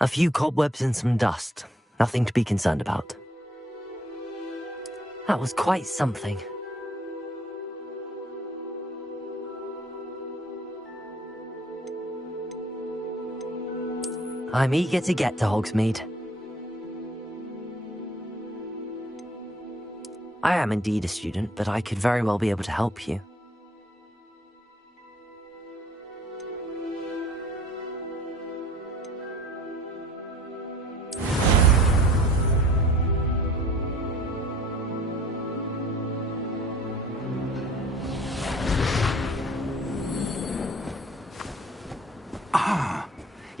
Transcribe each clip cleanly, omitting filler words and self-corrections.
A few cobwebs and some dust. Nothing to be concerned about. That was quite something. I'm eager to get to Hogsmeade. I am indeed a student, but I could very well be able to help you.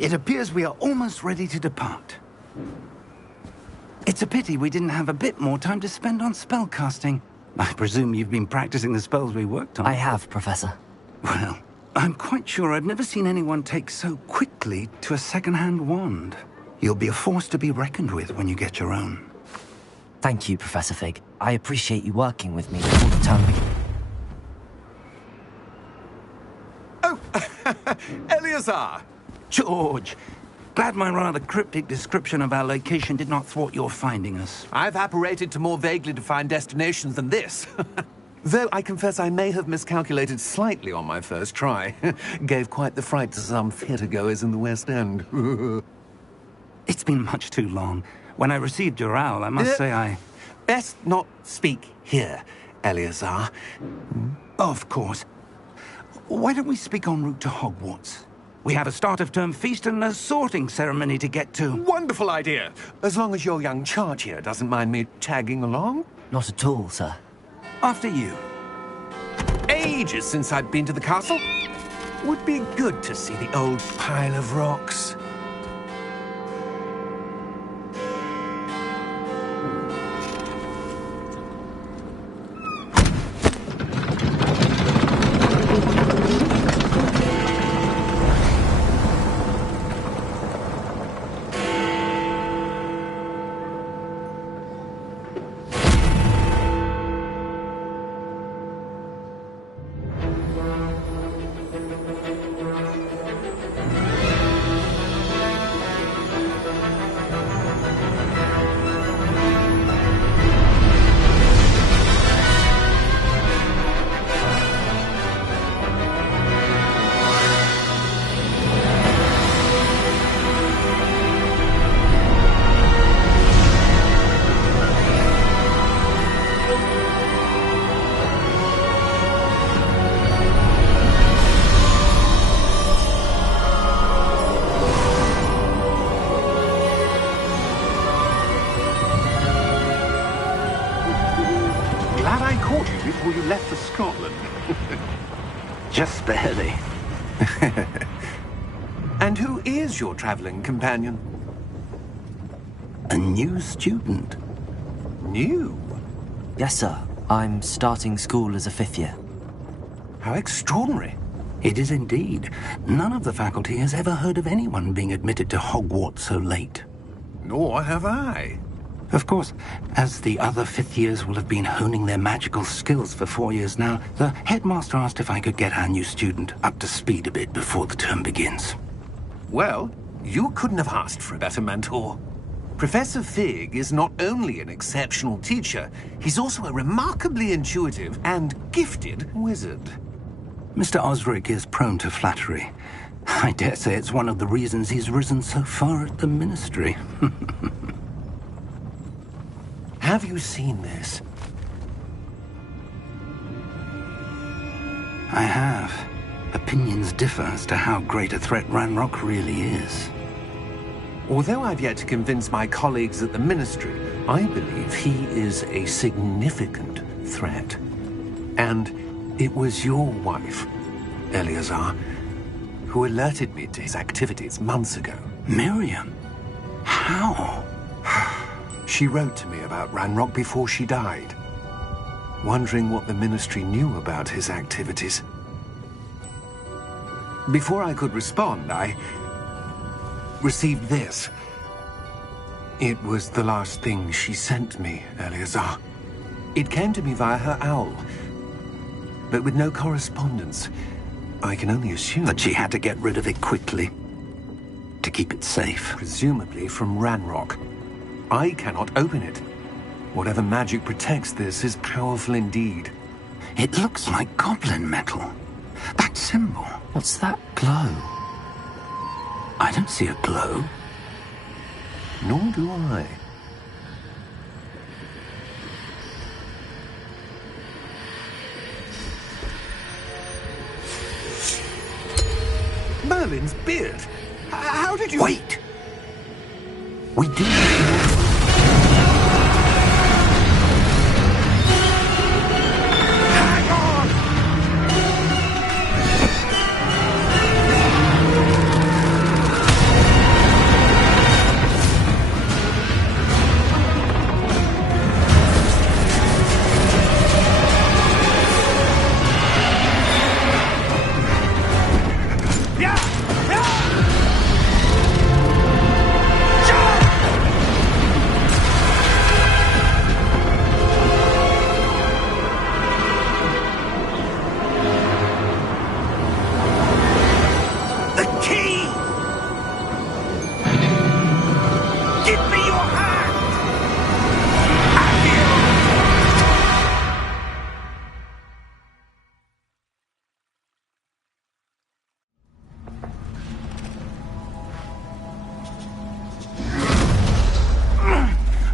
It appears we are almost ready to depart. It's a pity we didn't have a bit more time to spend on spellcasting. I presume you've been practicing the spells we worked on. I have, Professor. Well, I'm quite sure I've never seen anyone take so quickly to a second-hand wand. You'll be a force to be reckoned with when you get your own. Thank you, Professor Fig. I appreciate you working with me before the term begins. Oh, Eleazar! George, glad my rather cryptic description of our location did not thwart your finding us. I've apparated to more vaguely defined destinations than this. Though I confess I may have miscalculated slightly on my first try. Gave quite the fright to some theatre-goers in the West End. It's been much too long. When I received your owl, I must say I... Best not speak here, Eleazar. Of course. Why don't we speak en route to Hogwarts? We have a start-of-term feast and a sorting ceremony to get to. Wonderful idea! As long as your young charge here doesn't mind me tagging along. Not at all, sir. After you. Ages since I'd been to the castle. Would be good to see the old pile of rocks. Before you left for Scotland. Just barely. And who is your traveling companion? A new student. New? Yes, sir. I'm starting school as a 5th year. How extraordinary. It is indeed. None of the faculty has ever heard of anyone being admitted to Hogwarts so late. Nor have I. Of course, as the other 5th years will have been honing their magical skills for 4 years now, the headmaster asked if I could get our new student up to speed a bit before the term begins. Well, you couldn't have asked for a better mentor. Professor Fig is not only an exceptional teacher, he's also a remarkably intuitive and gifted wizard. Mr. Osric is prone to flattery. I dare say it's one of the reasons he's risen so far at the ministry. Have you seen this? I have. Opinions differ as to how great a threat Ranrock really is. Although I've yet to convince my colleagues at the Ministry, I believe he is a significant threat. And it was your wife, Eleazar, who alerted me to his activities months ago. Miriam? How? She wrote to me about Ranrock before she died, wondering what the Ministry knew about his activities. Before I could respond, I received this. It was the last thing she sent me, Eleazar. It came to me via her owl, but with no correspondence. I can only assume that she had to get rid of it quickly. to keep it safe. Presumably from Ranrock. I cannot open it. Whatever magic protects this is powerful indeed. It looks like goblin metal. That symbol. What's that? Glow. I don't see a glow. Nor do I. Merlin's beard! How did you... Wait! We do... Hang on!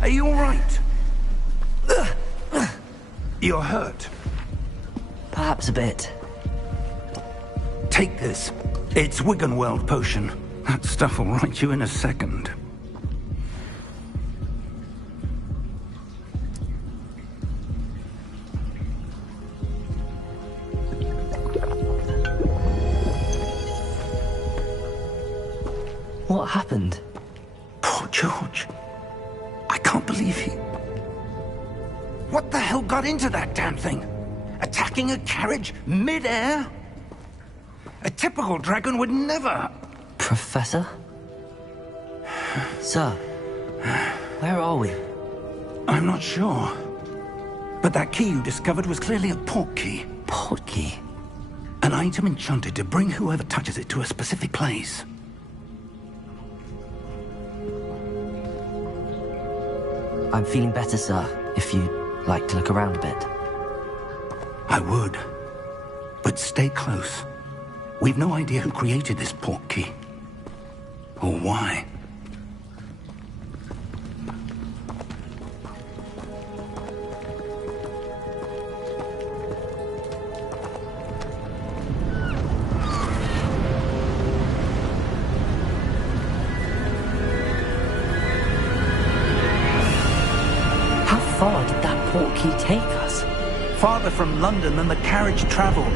Are you all right? You're hurt. Perhaps a bit. Take this. It's Wiggenweld potion. That stuff will right you in a second. What happened? Poor George. I can't believe he... What the hell got into that damn thing? Attacking a carriage mid-air? A typical dragon would never... Professor? Sir, where are we? I'm not sure. But that key you discovered was clearly a port key. Port key? An item enchanted to bring whoever touches it to a specific place. I'm feeling better, sir, if you'd like to look around a bit. I would. But stay close. We've no idea who created this port key. Or why. How far did that port key take us? Farther from London than the carriage travelled.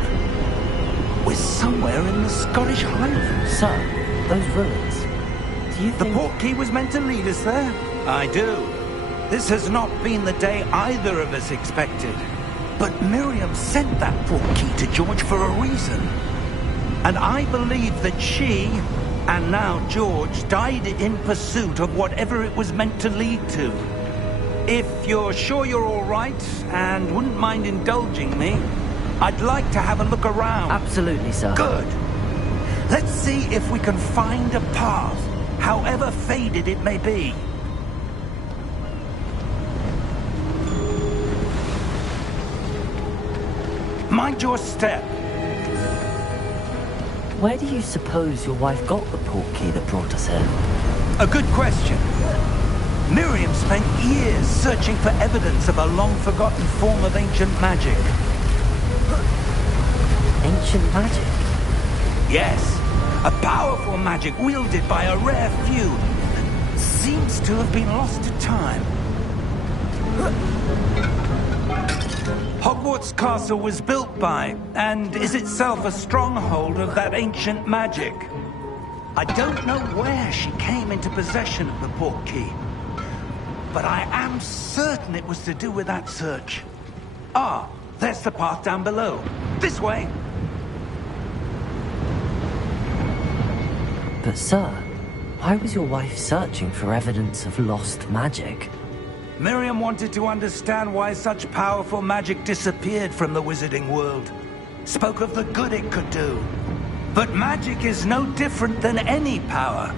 We're somewhere in the Scottish Highlands. Sir, those ruins. Do you The think... port key was meant to lead us there? I do. This has not been the day either of us expected. But Miriam sent that port key to George for a reason. And I believe that she, and now George, died in pursuit of whatever it was meant to lead to. If you're sure you're all right, and wouldn't mind indulging me, I'd like to have a look around. Absolutely, sir. Good. Let's see if we can find a path, however faded it may be. Mind your step. Where do you suppose your wife got the port key that brought us here? A good question. Miriam spent years searching for evidence of a long-forgotten form of ancient magic. Ancient magic? Yes, a powerful magic wielded by a rare few that seems to have been lost to time. Hogwarts Castle was built by, and is itself a stronghold of that ancient magic. I don't know where she came into possession of the port key, but I am certain it was to do with that search. Ah, there's the path down below. This way. But sir, why was your wife searching for evidence of lost magic? Miriam wanted to understand why such powerful magic disappeared from the wizarding world. Spoke of the good it could do. But magic is no different than any power.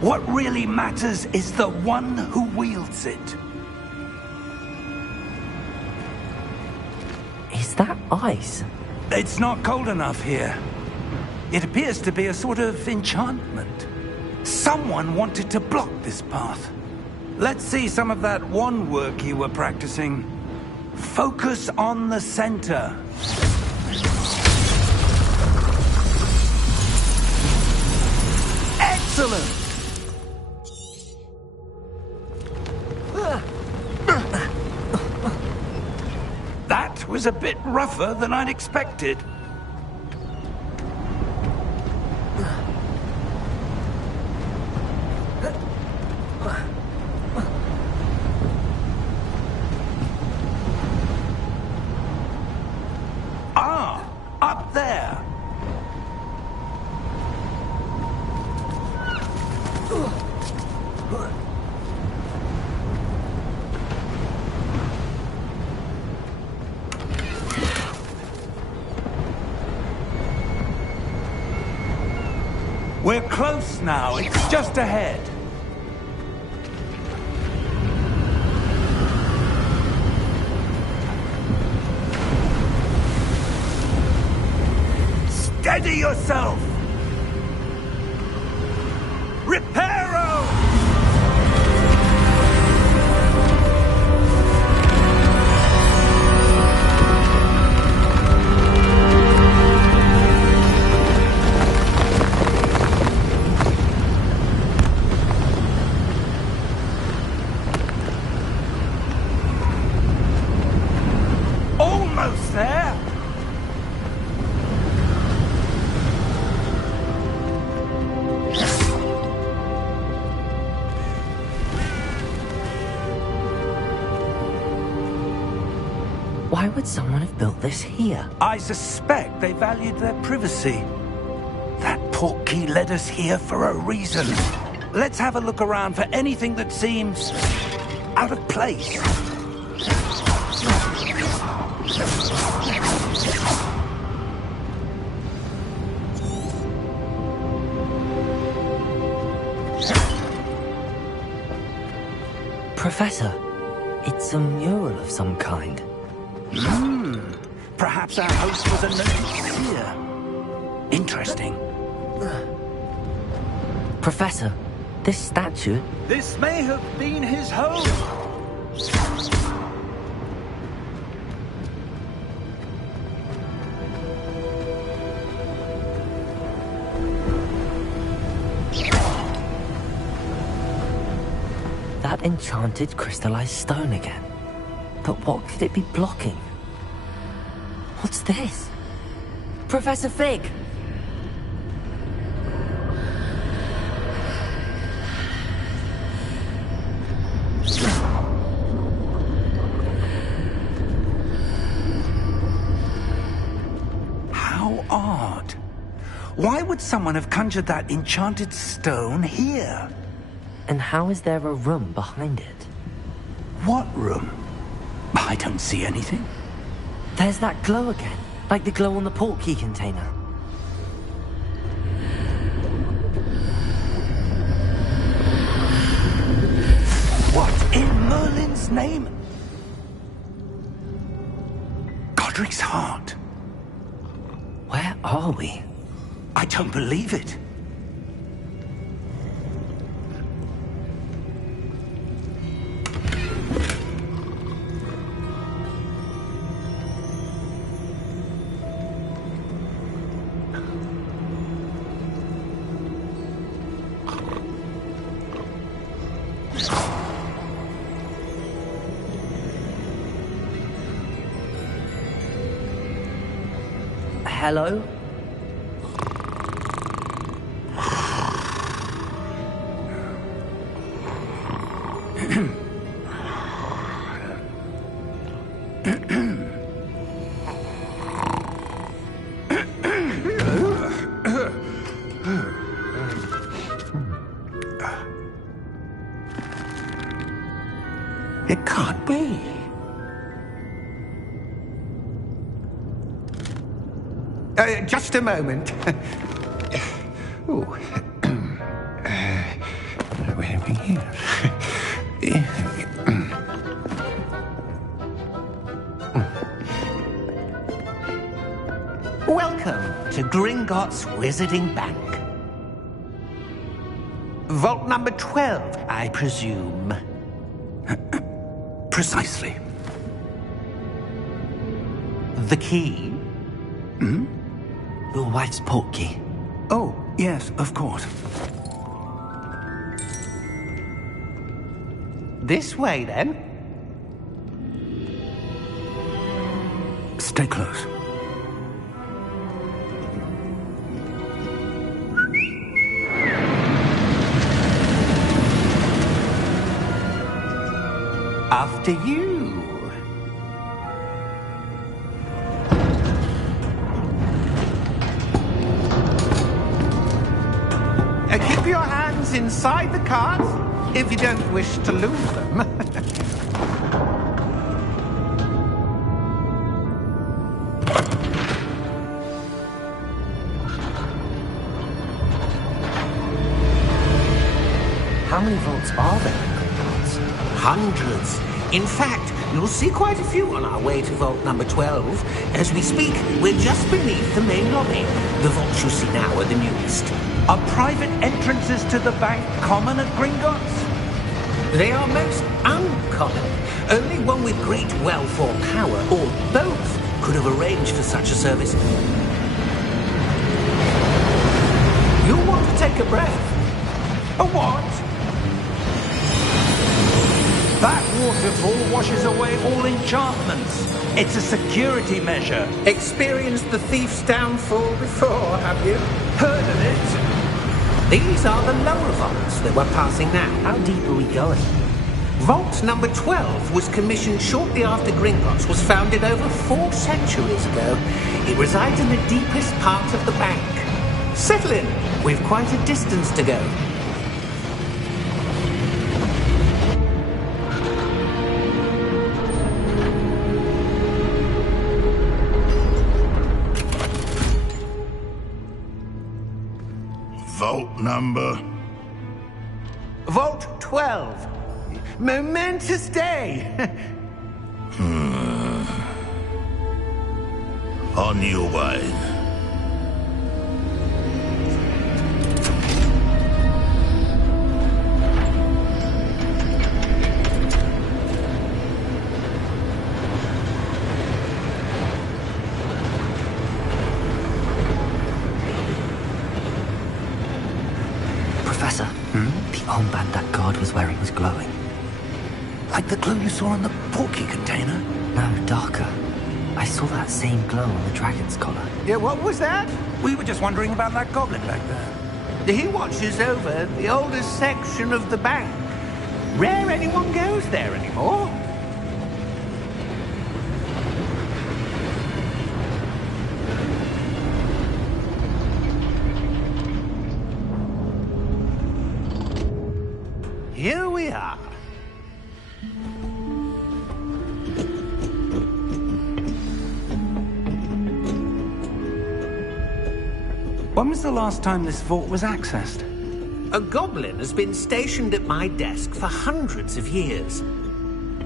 What really matters is the one who wields it. Is that ice? It's not cold enough here. It appears to be a sort of enchantment. Someone wanted to block this path. Let's see some of that wand work you were practicing. Focus on the center. Excellent! That was a bit rougher than I'd expected. Ah, up there. We're close now. It's just ahead. Steady yourself! Reparo! Almost there! Why would someone have built this here? I suspect they valued their privacy. That portkey led us here for a reason. Let's have a look around for anything that seems out of place. Professor, it's a mural of some kind. Perhaps our host was a noted seer. Interesting. Professor, this statue... This may have been his home. That enchanted crystallized stone again. But what could it be blocking? What's this? Professor Fig! How odd. Why would someone have conjured that enchanted stone here? And how is there a room behind it? What room? I don't see anything. There's that glow again, like the glow on the portkey container. What in Merlin's name? Godric's heart. Where are we? I don't believe it. Hello? It can't be. Just a moment. Ooh. Wait here. Welcome to Gringotts Wizarding Bank. Vault number 12, I presume. Precisely. The key? Your wife's portkey. Oh, yes, of course. This way, then. Stay close. After you. Keep your hands inside the cart if you don't wish to lose them. How many vaults are there in Gringotts? Hundreds. In fact, you'll see quite a few on our way to vault number 12. As we speak, we're just beneath the main lobby. The vaults you see now are the newest. Are private entrances to the bank common at Gringotts? They are most uncommon. Only one with great wealth or power, or both, could have arranged for such a service. You'll want to take a breath. A what? That waterfall washes away all enchantments. It's a security measure. Experienced the thief's downfall before, have you? Heard of it? These are the lower vaults that we're passing now. How deep are we going? Vault number 12 was commissioned shortly after Gringotts was founded over 4 centuries ago. It resides in the deepest part of the bank. Settle in. We've quite a distance to go. Vault number? Vault 12. Momentous day. On your way. Professor, the armband that guard was wearing was glowing. Like the glow you saw on the portkey container? No, darker. I saw that same glow on the dragon's collar. Yeah, what was that? We were just wondering about that goblin back there. He watches over the oldest section of the bank. Rare anyone goes there anymore. Here we are. When was the last time this vault was accessed? A goblin has been stationed at my desk for hundreds of years.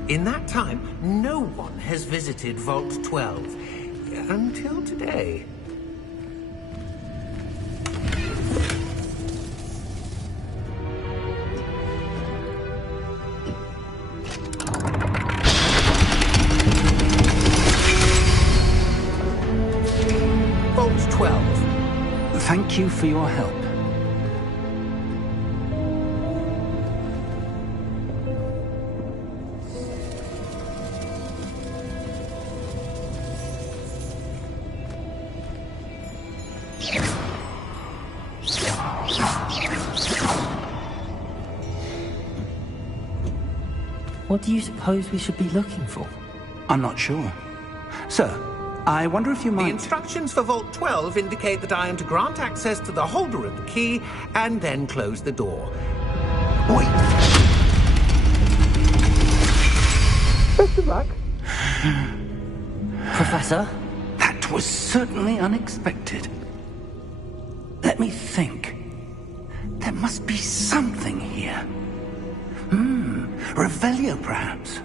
In that time, no one has visited Vault 12. Until today. Vault 12. Thank you for your help. What do you suppose we should be looking for? I'm not sure. Sir, I wonder if you The might... instructions for Vault 12 indicate that I am to grant access to the holder of the key and then close the door. Wait. Best of luck. Professor? That was certainly unexpected. Let me think. There must be something here. Revelio, perhaps?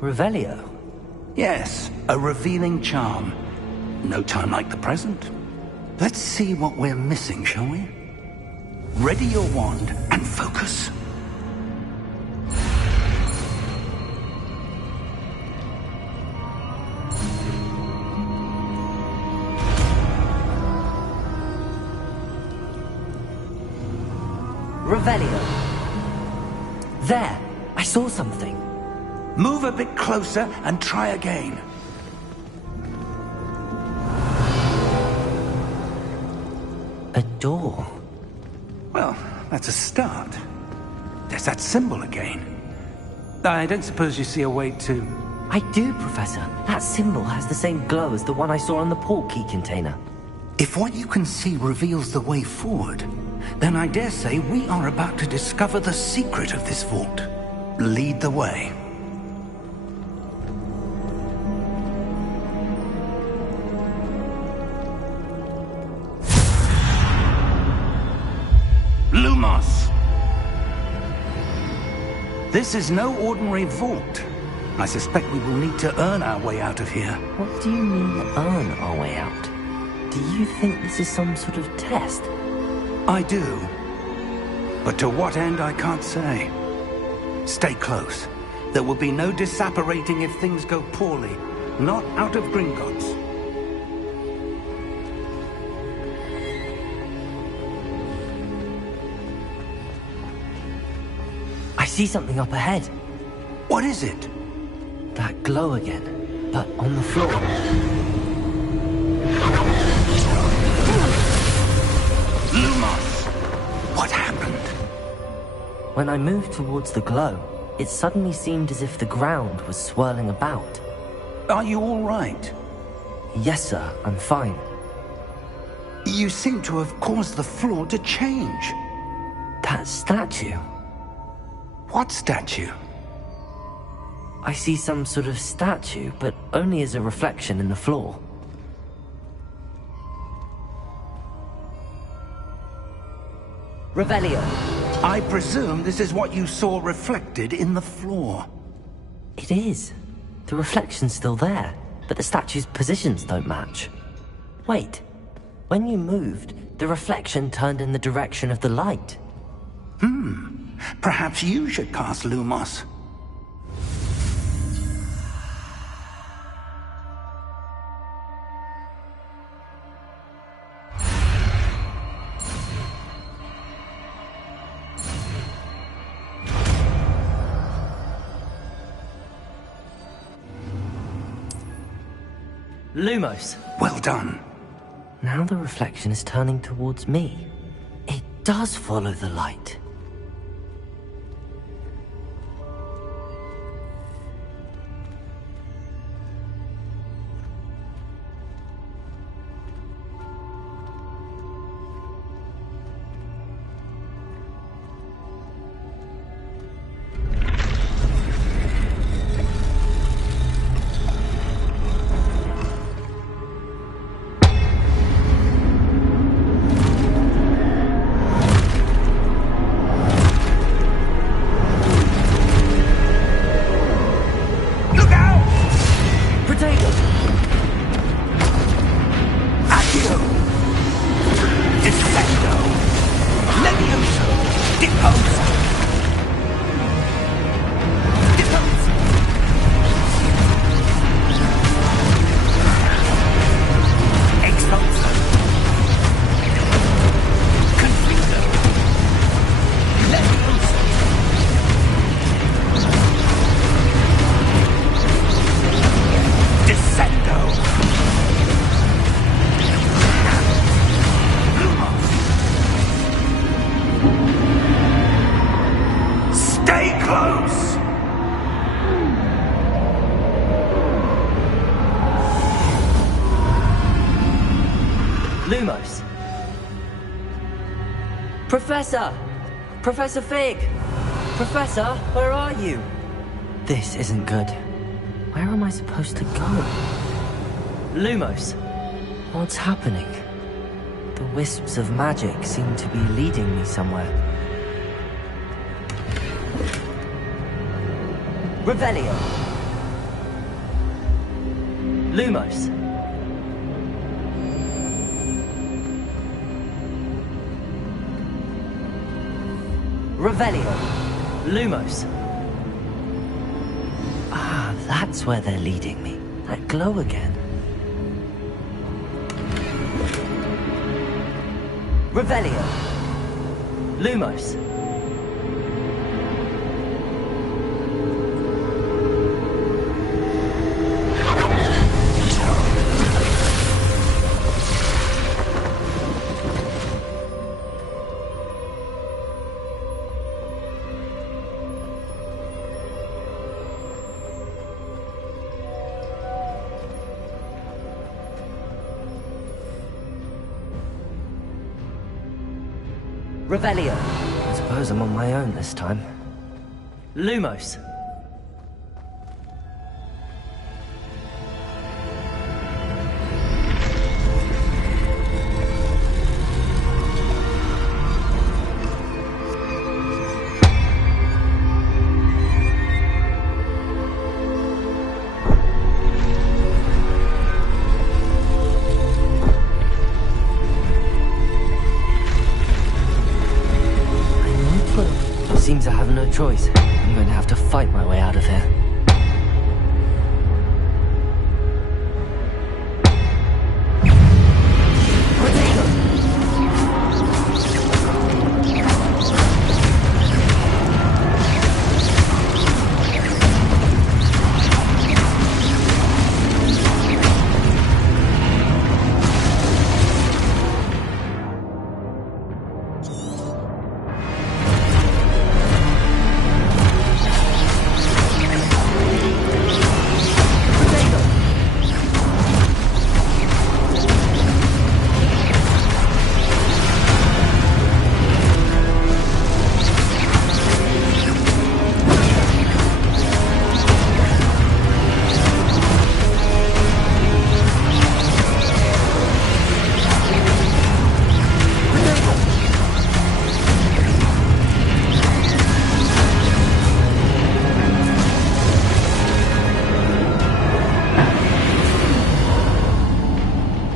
Revelio? Yes, a revealing charm. No time like the present. Let's see what we're missing, shall we? Ready your wand and focus. Revelio. There! I saw something. Move a bit closer and try again. A door. Well, that's a start. There's that symbol again. I don't suppose you see a way to... I do, Professor. That symbol has the same glow as the one I saw on the port key container. If what you can see reveals the way forward, then I dare say we are about to discover the secret of this vault. Lead the way. Lumos! This is no ordinary vault. I suspect we will need to earn our way out of here. What do you mean, earn our way out? Do you think this is some sort of test? I do. But to what end, I can't say. Stay close. There will be no disapparating if things go poorly. Not out of Gringotts. I see something up ahead. What is it? That glow again, but on the floor. Lumos! What happened? When I moved towards the glow, it suddenly seemed as if the ground was swirling about. Are you all right? Yes, sir, I'm fine. You seem to have caused the floor to change. That statue. What statue? I see some sort of statue, but only as a reflection in the floor. Revelio. I presume this is what you saw reflected in the floor. It is. The reflection's still there, but the statue's positions don't match. Wait. When you moved, the reflection turned in the direction of the light. Perhaps you should cast Lumos. Lumos. Well done. Now the reflection is turning towards me. It does follow the light. Lumos. Professor! Professor Fig! Professor, where are you? This isn't good. Where am I supposed to go? Lumos, what's happening? The wisps of magic seem to be leading me somewhere. Revelio. Lumos. Revelio. Lumos. Ah, that's where they're leading me. That glow again. Revelio. Lumos. Revelio. I suppose I'm on my own this time. Lumos. Seems I have no choice. I'm going to have to fight my way out of here.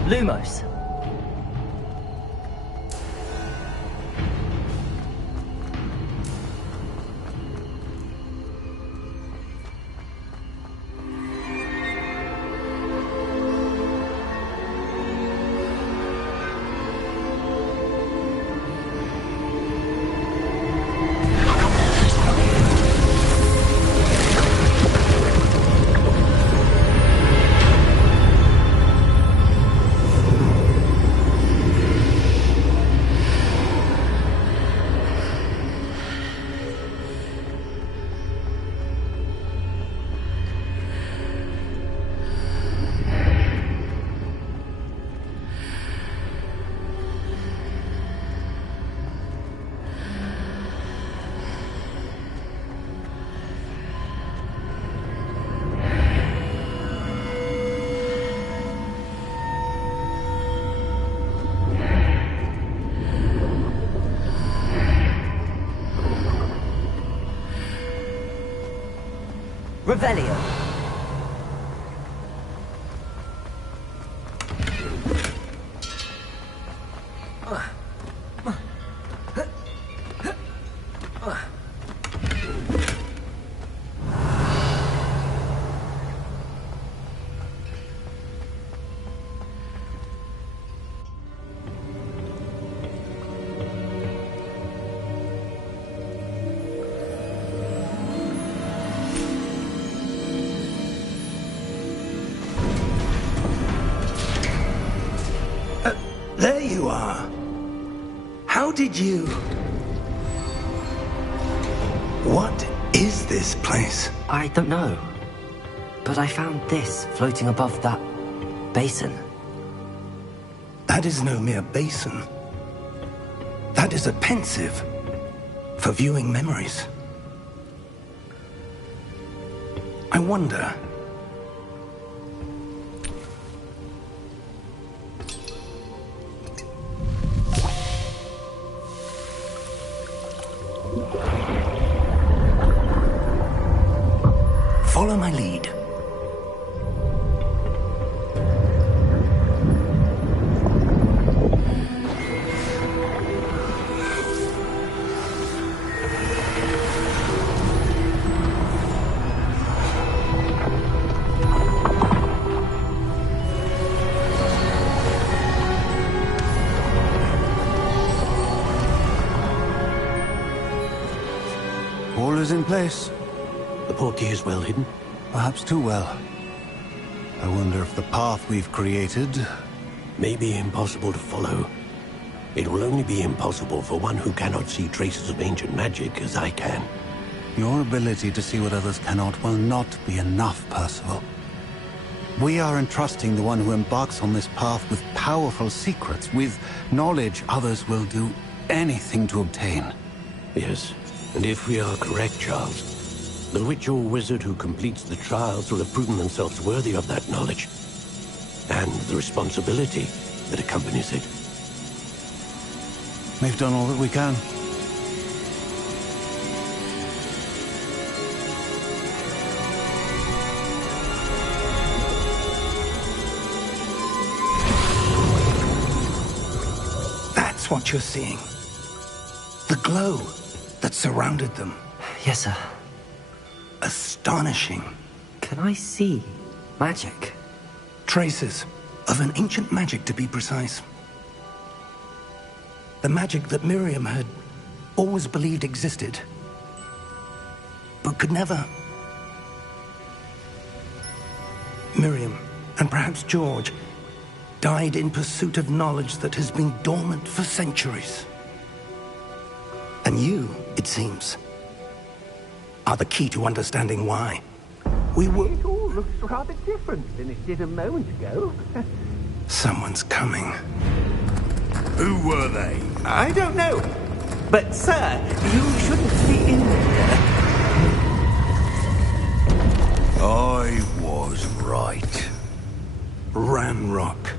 Lumos. Revelio. There you are. How did you... What is this place? I don't know. But I found this floating above that basin. That is no mere basin. That is a pensive for viewing memories. I wonder... Follow my lead. All is in place. The portkey is well hidden. Perhaps too well. I wonder if the path we've created... May be impossible to follow. It will only be impossible for one who cannot see traces of ancient magic as I can. Your ability to see what others cannot will not be enough, Percival. We are entrusting the one who embarks on this path with powerful secrets, with knowledge others will do anything to obtain. Yes, and if we are correct, Charles, the witch or wizard who completes the trials will have proven themselves worthy of that knowledge, and the responsibility that accompanies it. We've done all that we can. That's what you're seeing. The glow that surrounded them. Yes, sir. Astonishing. Can I see magic? Traces of an ancient magic, to be precise. The magic that Miriam had always believed existed, but could never. Miriam, and perhaps George, died in pursuit of knowledge that has been dormant for centuries. And you, it seems, are the key to understanding why. It all looks rather different than it did a moment ago. Someone's coming. Who were they? I don't know. But, sir, you shouldn't be in here. I was right. Ranrock.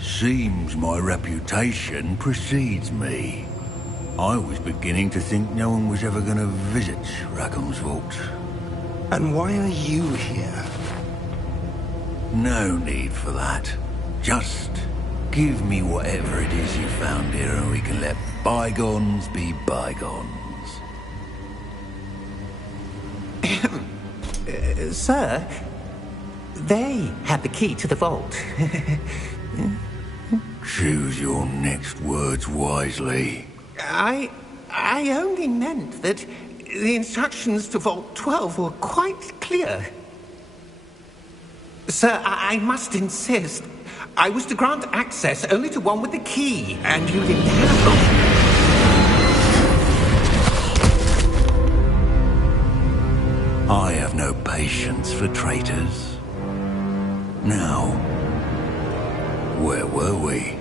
Seems my reputation precedes me. I was beginning to think no one was ever going to visit Rackham's vault. And why are you here? No need for that. Just give me whatever it is you found here and we can let bygones be bygones. Sir, they had the key to the vault. Choose your next words wisely. I only meant that the instructions to Vault 12 were quite clear. Sir, I must insist. I was to grant access only to one with the key, and you didn't have I have no patience for traitors. Now, where were we?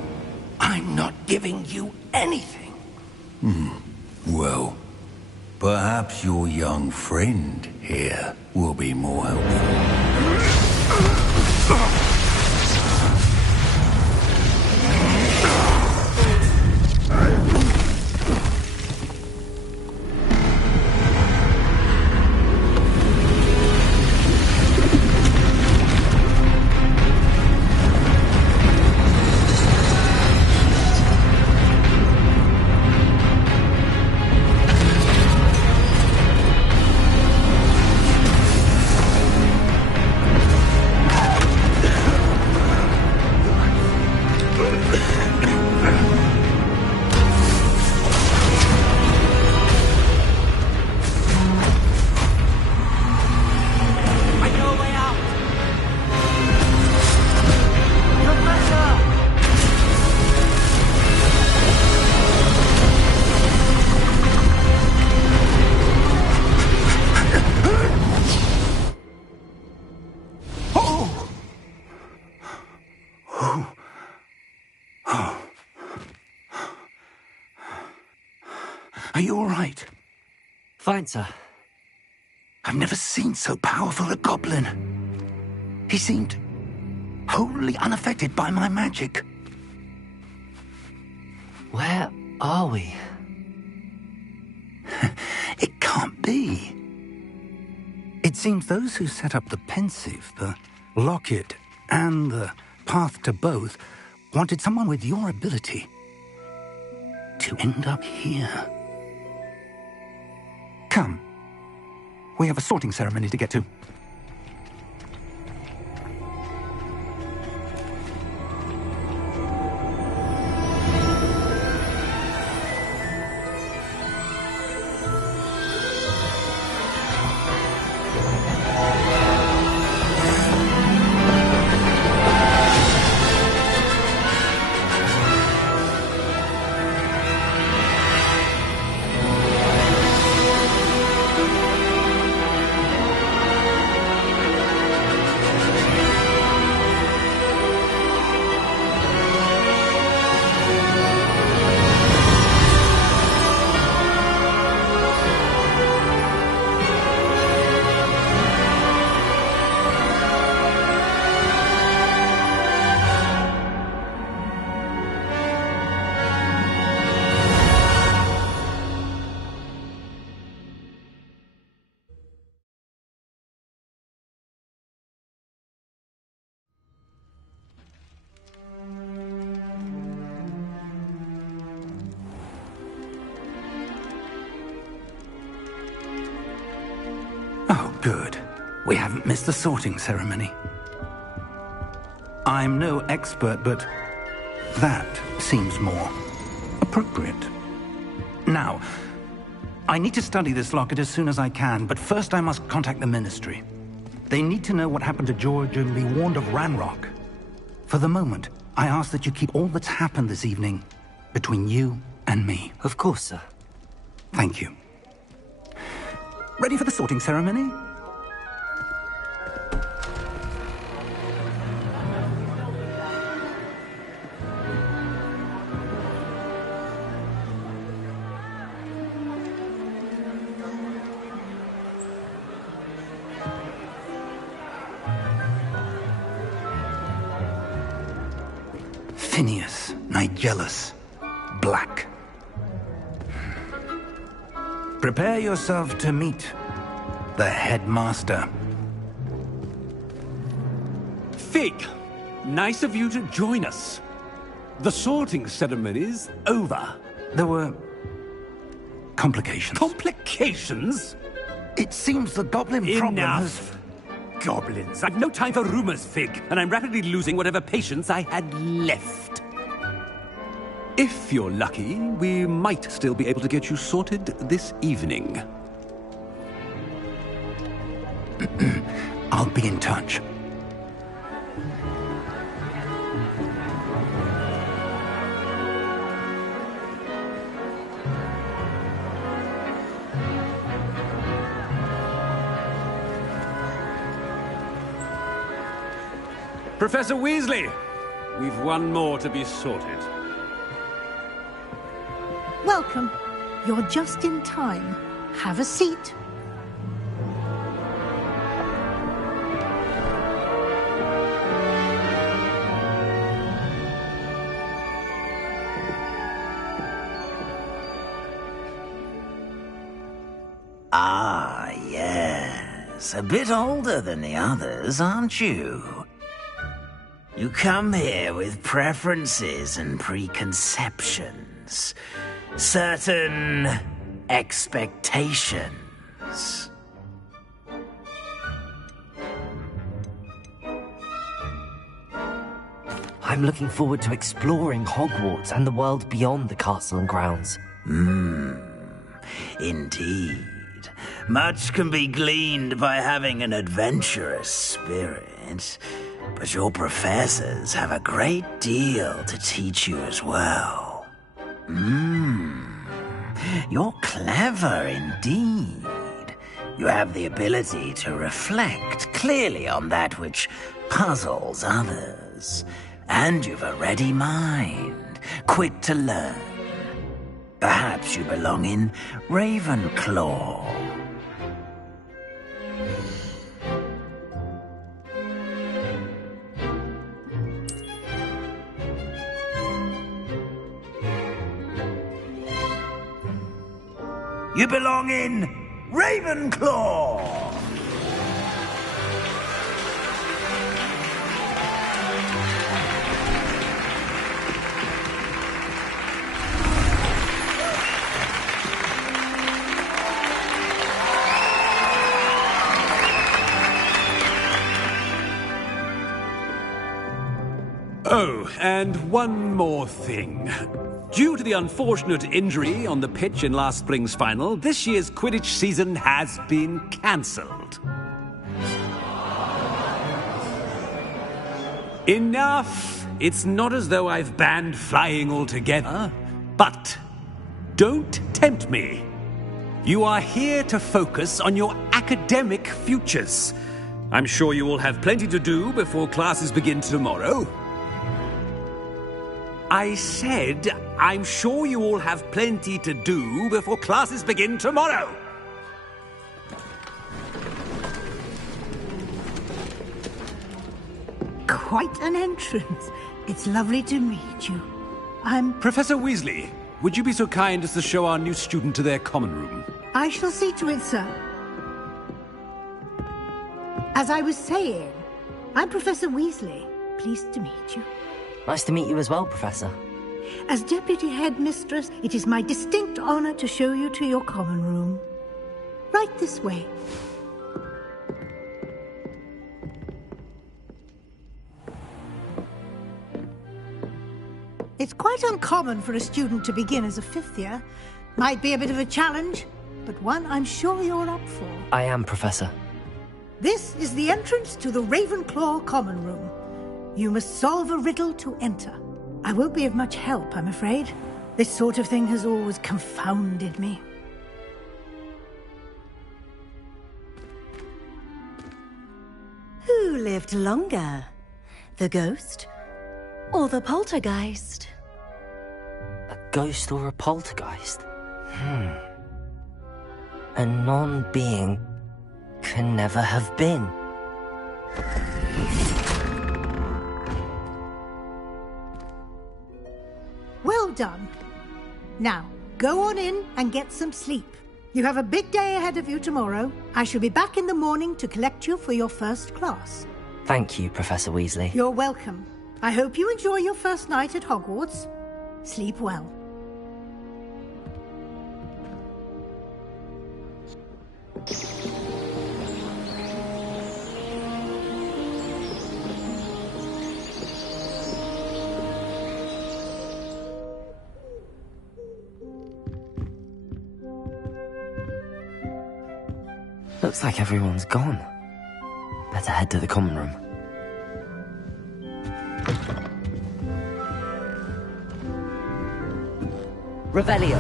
I'm not giving you anything. Well, perhaps your young friend here will be more helpful. Are you all right? Fine, sir. I've never seen so powerful a goblin. He seemed wholly unaffected by my magic. Where are we? It can't be. It seems those who set up the pensive, the locket, and the path to both wanted someone with your ability to end up here. Come. We have a sorting ceremony to get to. Good. We haven't missed the sorting ceremony. I'm no expert, but that seems more appropriate. Now, I need to study this locket as soon as I can, but first I must contact the Ministry. They need to know what happened to George and be warned of Ranrock. For the moment, I ask that you keep all that's happened this evening between you and me. Of course, sir. Thank you. Ready for the sorting ceremony? Phineas, Nigellus, Black. Prepare yourself to meet the headmaster. Fig, nice of you to join us. The sorting ceremony's over. There were complications. Complications? It seems the goblin problem has... Enough! Goblins. I've no time for rumors, Fig, and I'm rapidly losing whatever patience I had left. If you're lucky, we might still be able to get you sorted this evening. I'll be in touch. Professor Weasley, we've one more to be sorted. Welcome. You're just in time. Have a seat. Ah, yes. A bit older than the others, aren't you? You come here with preferences and preconceptions. Certain expectations. I'm looking forward to exploring Hogwarts and the world beyond the castle and grounds. Indeed. Much can be gleaned by having an adventurous spirit, but your professors have a great deal to teach you as well. You're clever indeed. You have the ability to reflect clearly on that which puzzles others. And you've a ready mind, quick to learn. Perhaps you belong in Ravenclaw. You belong in Ravenclaw! Oh, and one more thing. Due to the unfortunate injury on the pitch in last spring's final, this year's Quidditch season has been cancelled. Enough! It's not as though I've banned flying altogether, but don't tempt me. You are here to focus on your academic futures. I'm sure you will have plenty to do before classes begin tomorrow. I said, I'm sure you all have plenty to do before classes begin tomorrow. Quite an entrance. It's lovely to meet you. I'm... Professor Weasley, would you be so kind as to show our new student to their common room? I shall see to it, sir. As I was saying, I'm Professor Weasley. Pleased to meet you. Nice to meet you as well, Professor. As Deputy Headmistress, it is my distinct honor to show you to your common room. Right this way. It's quite uncommon for a student to begin as a fifth year. Might be a bit of a challenge, but one I'm sure you're up for. I am, Professor. This is the entrance to the Ravenclaw common room. You must solve a riddle to enter. I won't be of much help, I'm afraid. This sort of thing has always confounded me. Who lived longer? The ghost or the poltergeist? A ghost or a poltergeist? A non-being can never have been. Well done. Now, go on in and get some sleep. You have a big day ahead of you tomorrow. I shall be back in the morning to collect you for your first class. Thank you, Professor Weasley. You're welcome. I hope you enjoy your first night at Hogwarts. Sleep well. Looks like everyone's gone. Better head to the common room. Revelio.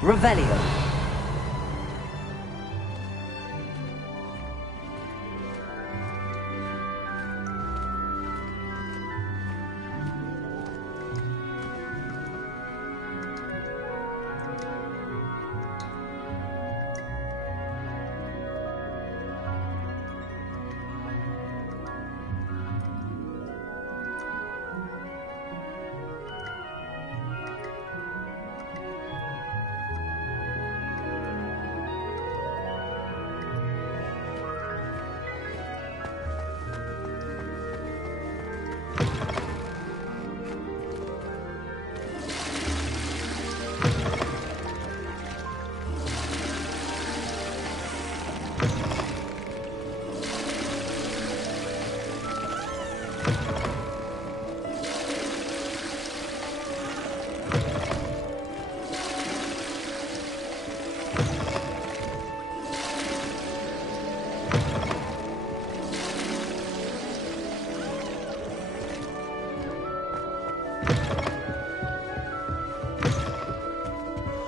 Revelio.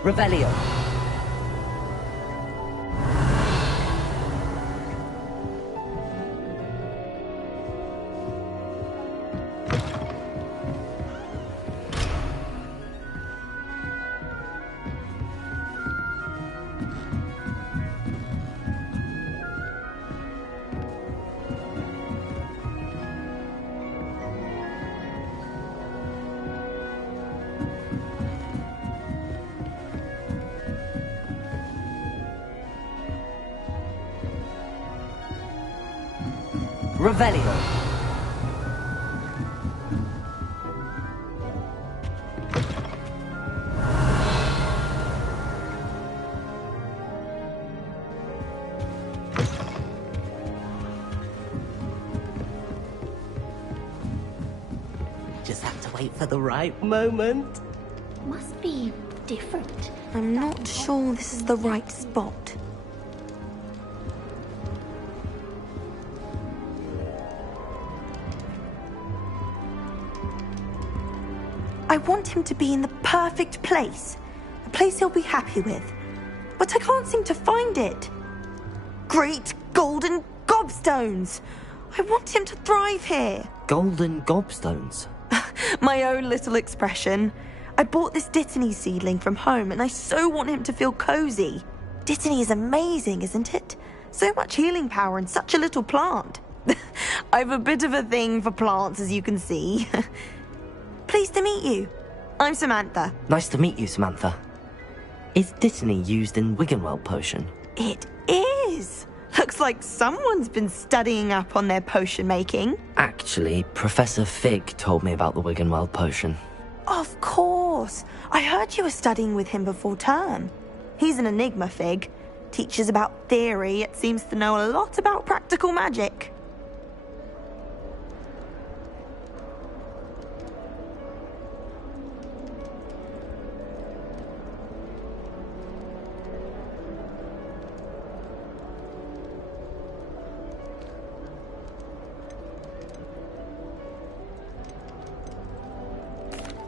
Revelio. Revelio. Just have to wait for the right moment. Must be different. I'm not sure this is the right spot. I want him to be in the perfect place. A place he'll be happy with. But I can't seem to find it. Great golden gobstones! I want him to thrive here. Golden gobstones? My own little expression. I bought this Dittany seedling from home and I so want him to feel cozy. Dittany is amazing, isn't it? So much healing power in such a little plant. I've a bit of a thing for plants, as you can see. Pleased to meet you. I'm Samantha. Nice to meet you, Samantha. Is Dittany used in Wiggenweld potion? It is. Looks like someone's been studying up on their potion making. Actually, Professor Fig told me about the Wiggenweld potion. Of course. I heard you were studying with him before term. He's an enigma, Fig. Teaches about theory, yet seems to know a lot about practical magic.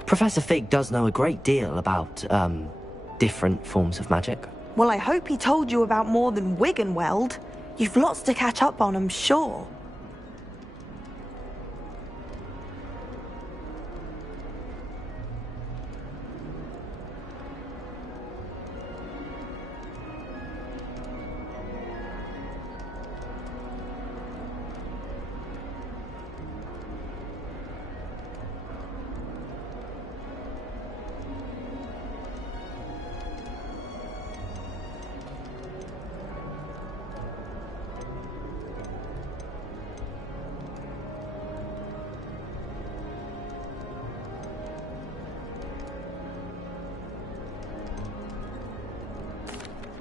Professor Fig does know a great deal about, different forms of magic. Well, I hope he told you about more than Wiggenweld. You've lots to catch up on, I'm sure.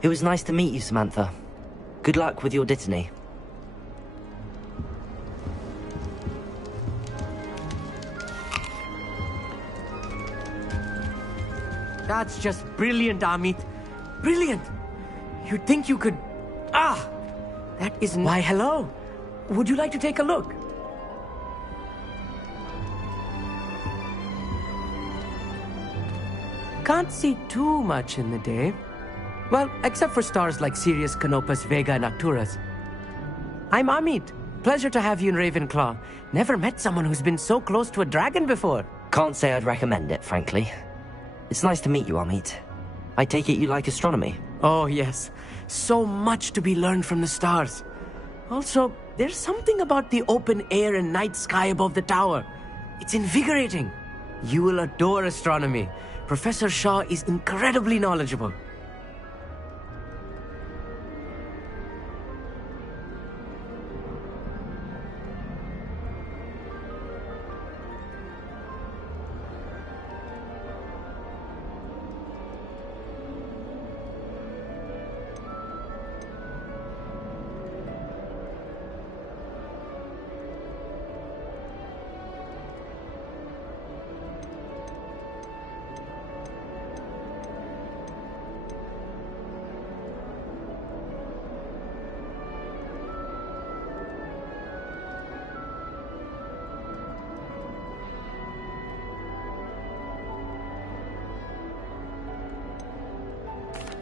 It was nice to meet you, Samantha. Good luck with your Dittany. That's just brilliant, Amit. Brilliant! You'd think you could... Ah! That isn't... Why, hello. Would you like to take a look? Can't see too much in the day. Well, except for stars like Sirius, Canopus, Vega, and Arcturus. I'm Amit. Pleasure to have you in Ravenclaw. Never met someone who's been so close to a dragon before. Can't say I'd recommend it, frankly. It's nice to meet you, Amit. I take it you like astronomy? Oh, yes. So much to be learned from the stars. Also, there's something about the open air and night sky above the tower. It's invigorating. You will adore astronomy. Professor Shaw is incredibly knowledgeable.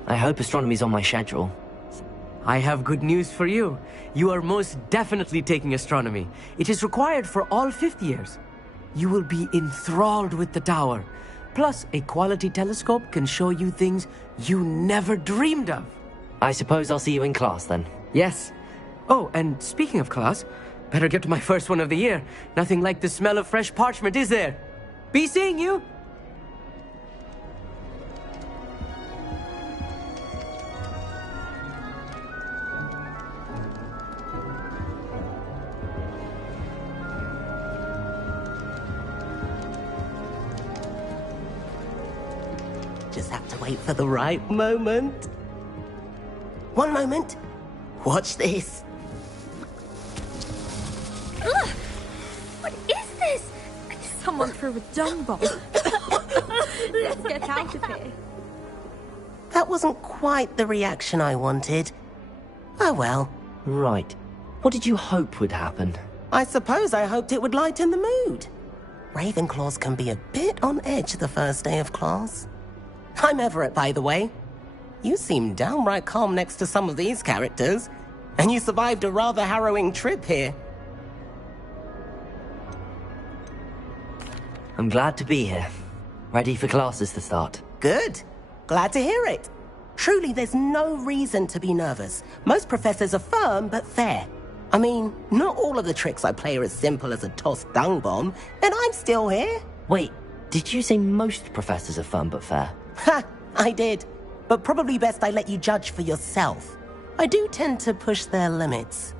I hope astronomy's on my schedule. I have good news for you. You are most definitely taking astronomy. It is required for all 5th years. You will be enthralled with the tower. Plus, a quality telescope can show you things you never dreamed of. I suppose I'll see you in class then. Yes. Oh, and speaking of class, better get to my first one of the year. Nothing like the smell of fresh parchment, is there? Be seeing you! just have to wait for the right moment. One moment. Watch this. Ugh! What is this? Someone threw a dung bomb. Let's get out of here. That wasn't quite the reaction I wanted. Oh well. Right. What did you hope would happen? I suppose I hoped it would lighten the mood. Ravenclaws can be a bit on edge the first day of class. I'm Everett, by the way. You seem downright calm next to some of these characters, and you survived a rather harrowing trip here. I'm glad to be here. Ready for classes to start. Good. Glad to hear it. Truly, there's no reason to be nervous. Most professors are firm but fair. I mean, not all of the tricks I play are as simple as a tossed dung bomb, and I'm still here. Wait, did you say most professors are fun but fair? Ha! I did. But probably best I let you judge for yourself. I do tend to push their limits.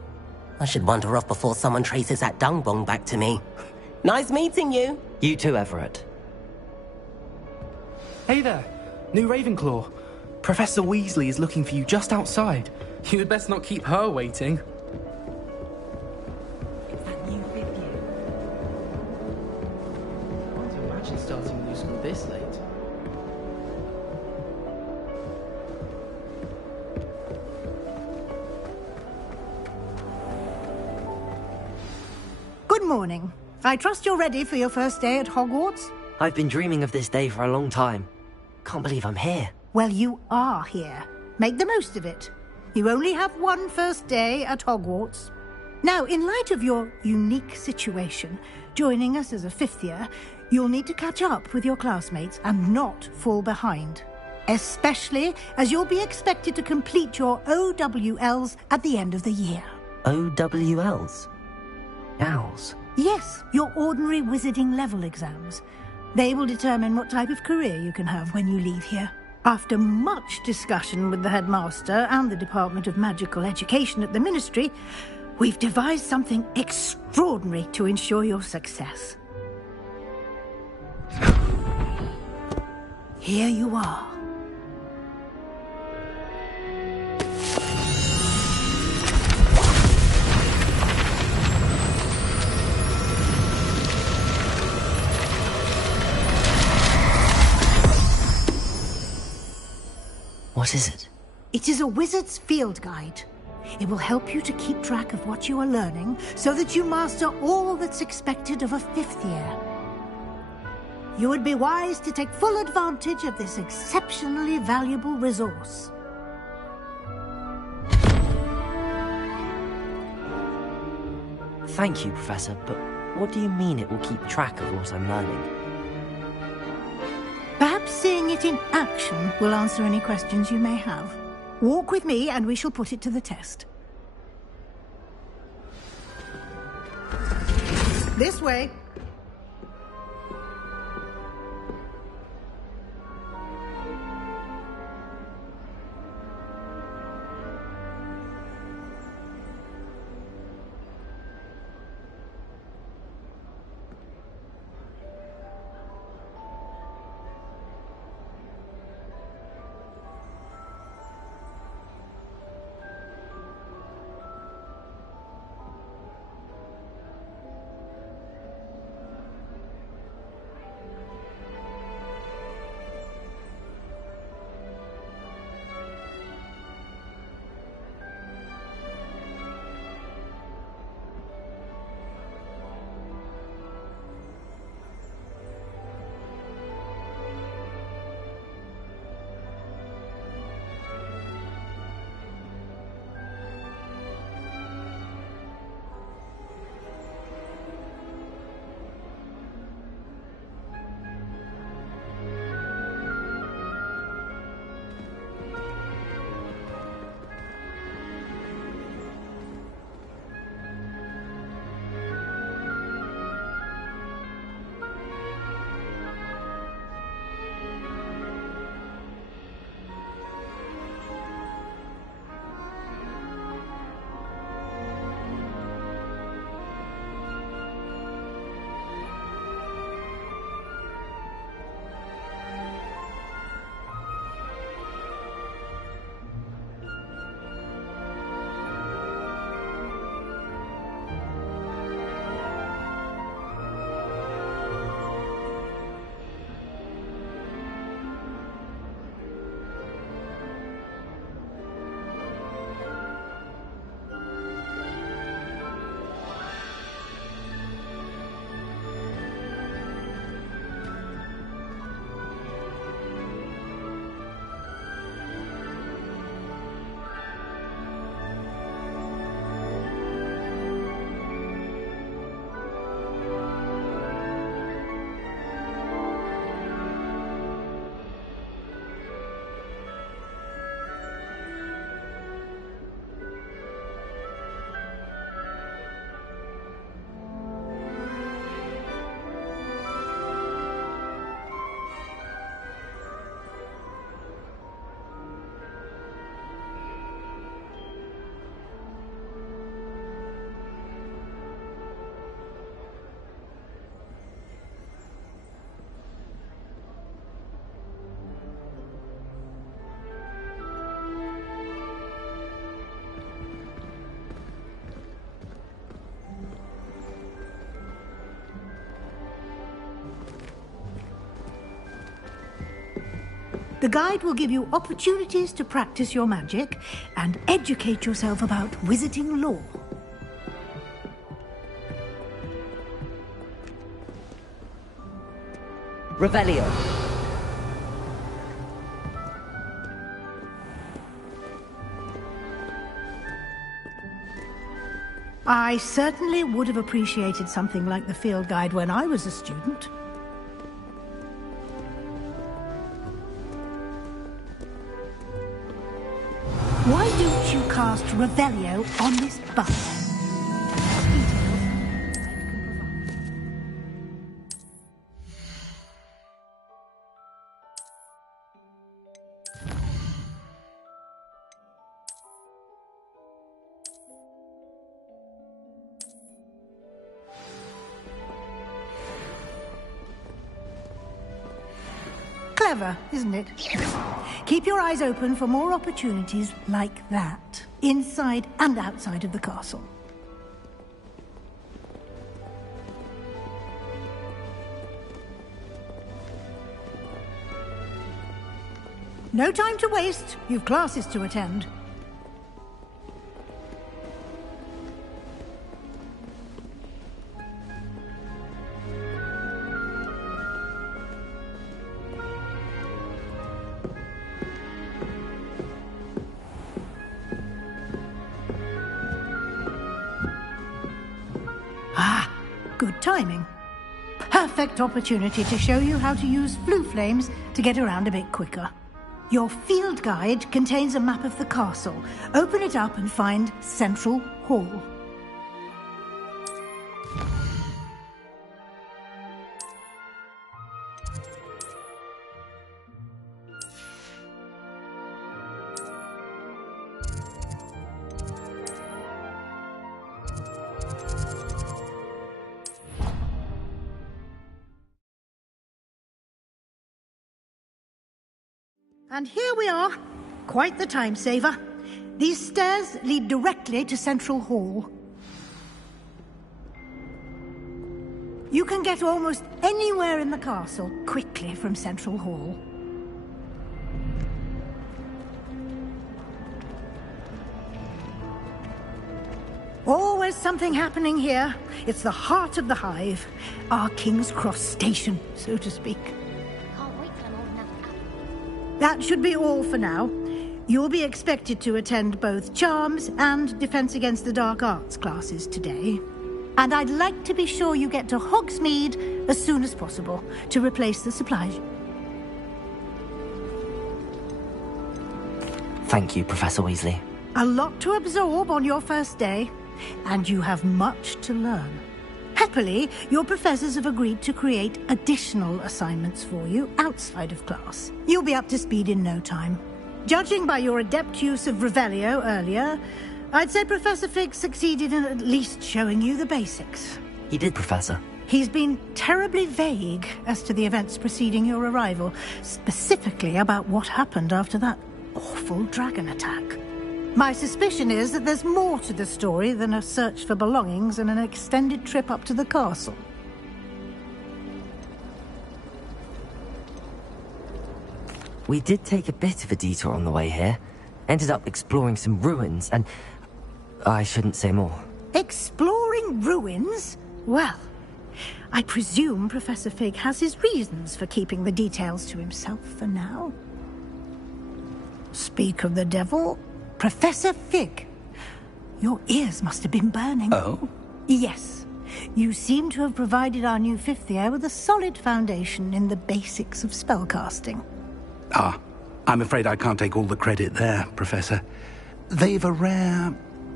I should wander off before someone traces that dung bomb back to me. Nice meeting you. You too, Everett. Hey there, new Ravenclaw. Professor Weasley is looking for you just outside. You'd best not keep her waiting. Imagine starting new school this late. Good morning. I trust you're ready for your first day at Hogwarts? I've been dreaming of this day for a long time. Can't believe I'm here. Well, you are here. Make the most of it. You only have one first day at Hogwarts. Now, in light of your unique situation, joining us as a fifth year, you'll need to catch up with your classmates and not fall behind. Especially as you'll be expected to complete your OWLs at the end of the year. OWLs? Owls? Yes, your ordinary wizarding level exams. They will determine what type of career you can have when you leave here. After much discussion with the headmaster and the Department of Magical Education at the Ministry, we've devised something extraordinary to ensure your success. Here you are. What is it? It is a wizard's field guide. It will help you to keep track of what you are learning so that you master all that's expected of a fifth year. You would be wise to take full advantage of this exceptionally valuable resource. Thank you, Professor, but what do you mean it will keep track of what I'm learning? Perhaps seeing it in action will answer any questions you may have. Walk with me and we shall put it to the test. This way. The guide will give you opportunities to practice your magic and educate yourself about wizarding lore. Revelio. I certainly would have appreciated something like the field guide when I was a student. Why don't you cast Revelio on this button? Clever, isn't it? Keep your eyes open for more opportunities like that, inside and outside of the castle. No time to waste. You've classes to attend. Good timing. Perfect opportunity to show you how to use flue flames to get around a bit quicker. Your field guide contains a map of the castle. Open it up and find Central Hall. And here we are. Quite the time saver. These stairs lead directly to Central Hall. You can get almost anywhere in the castle quickly from Central Hall. Always something happening here. It's the heart of the hive. Our King's Cross station, so to speak. That should be all for now. You'll be expected to attend both Charms and Defense Against the Dark Arts classes today. And I'd like to be sure you get to Hogsmeade as soon as possible to replace the supplies. Thank you, Professor Weasley. A lot to absorb on your first day, and you have much to learn. Happily, your professors have agreed to create additional assignments for you outside of class. You'll be up to speed in no time. Judging by your adept use of Revelio earlier, I'd say Professor Fig succeeded in at least showing you the basics. He did, Professor. He's been terribly vague as to the events preceding your arrival, specifically about what happened after that awful dragon attack. My suspicion is that there's more to the story than a search for belongings and an extended trip up to the castle. We did take a bit of a detour on the way here. Ended up exploring some ruins and... I shouldn't say more. Exploring ruins? Well, I presume Professor Fig has his reasons for keeping the details to himself for now. Speak of the devil... Professor Fig, your ears must have been burning. Oh? Yes. You seem to have provided our new fifth year with a solid foundation in the basics of spellcasting. Ah, I'm afraid I can't take all the credit there, Professor. They've a rare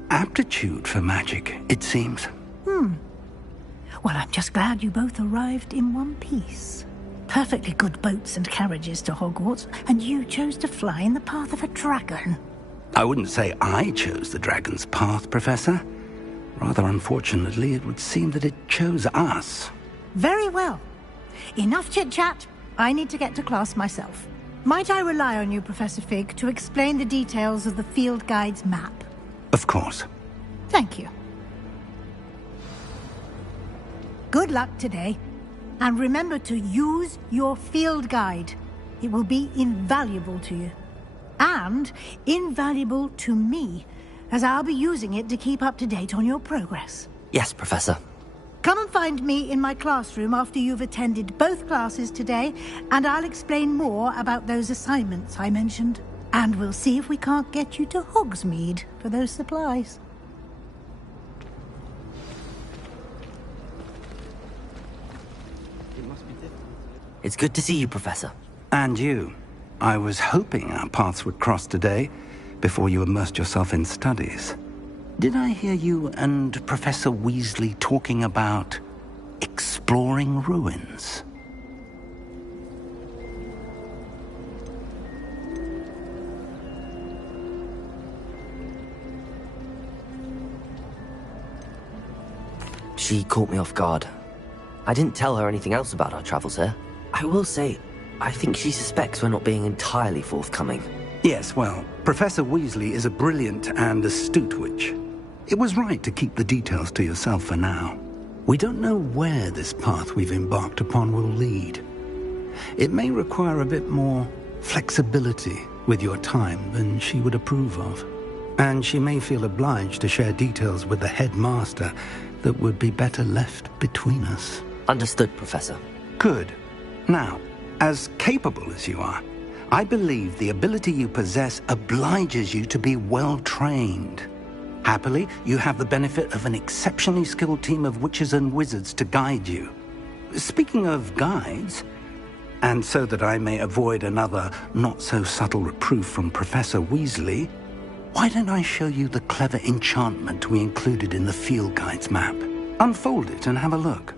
aptitude for magic, it seems. Well, I'm just glad you both arrived in one piece. Perfectly good boats and carriages to Hogwarts, and you chose to fly in the path of a dragon. I wouldn't say I chose the dragon's path, Professor. Rather unfortunately, it would seem that it chose us. Very well. Enough chit-chat. I need to get to class myself. Might I rely on you, Professor Fig, to explain the details of the field guide's map? Of course. Thank you. Good luck today. And remember to use your field guide. It will be invaluable to you. And invaluable to me, as I'll be using it to keep up to date on your progress. Yes, Professor. Come and find me in my classroom after you've attended both classes today, and I'll explain more about those assignments I mentioned. And we'll see if we can't get you to Hogsmeade for those supplies. It's good to see you, Professor. And you. I was hoping our paths would cross today, before you immersed yourself in studies. Did I hear you and Professor Weasley talking about exploring ruins? She caught me off guard. I didn't tell her anything else about our travels here. I will say, I think she suspects we're not being entirely forthcoming. Yes, well, Professor Weasley is a brilliant and astute witch. It was right to keep the details to yourself for now. We don't know where this path we've embarked upon will lead. It may require a bit more flexibility with your time than she would approve of. And she may feel obliged to share details with the headmaster that would be better left between us. Understood, Professor. Good. Now, as capable as you are, I believe the ability you possess obliges you to be well-trained. Happily, you have the benefit of an exceptionally skilled team of witches and wizards to guide you. Speaking of guides, and so that I may avoid another not-so-subtle reproof from Professor Weasley, why don't I show you the clever enchantment we included in the field guide's map? Unfold it and have a look.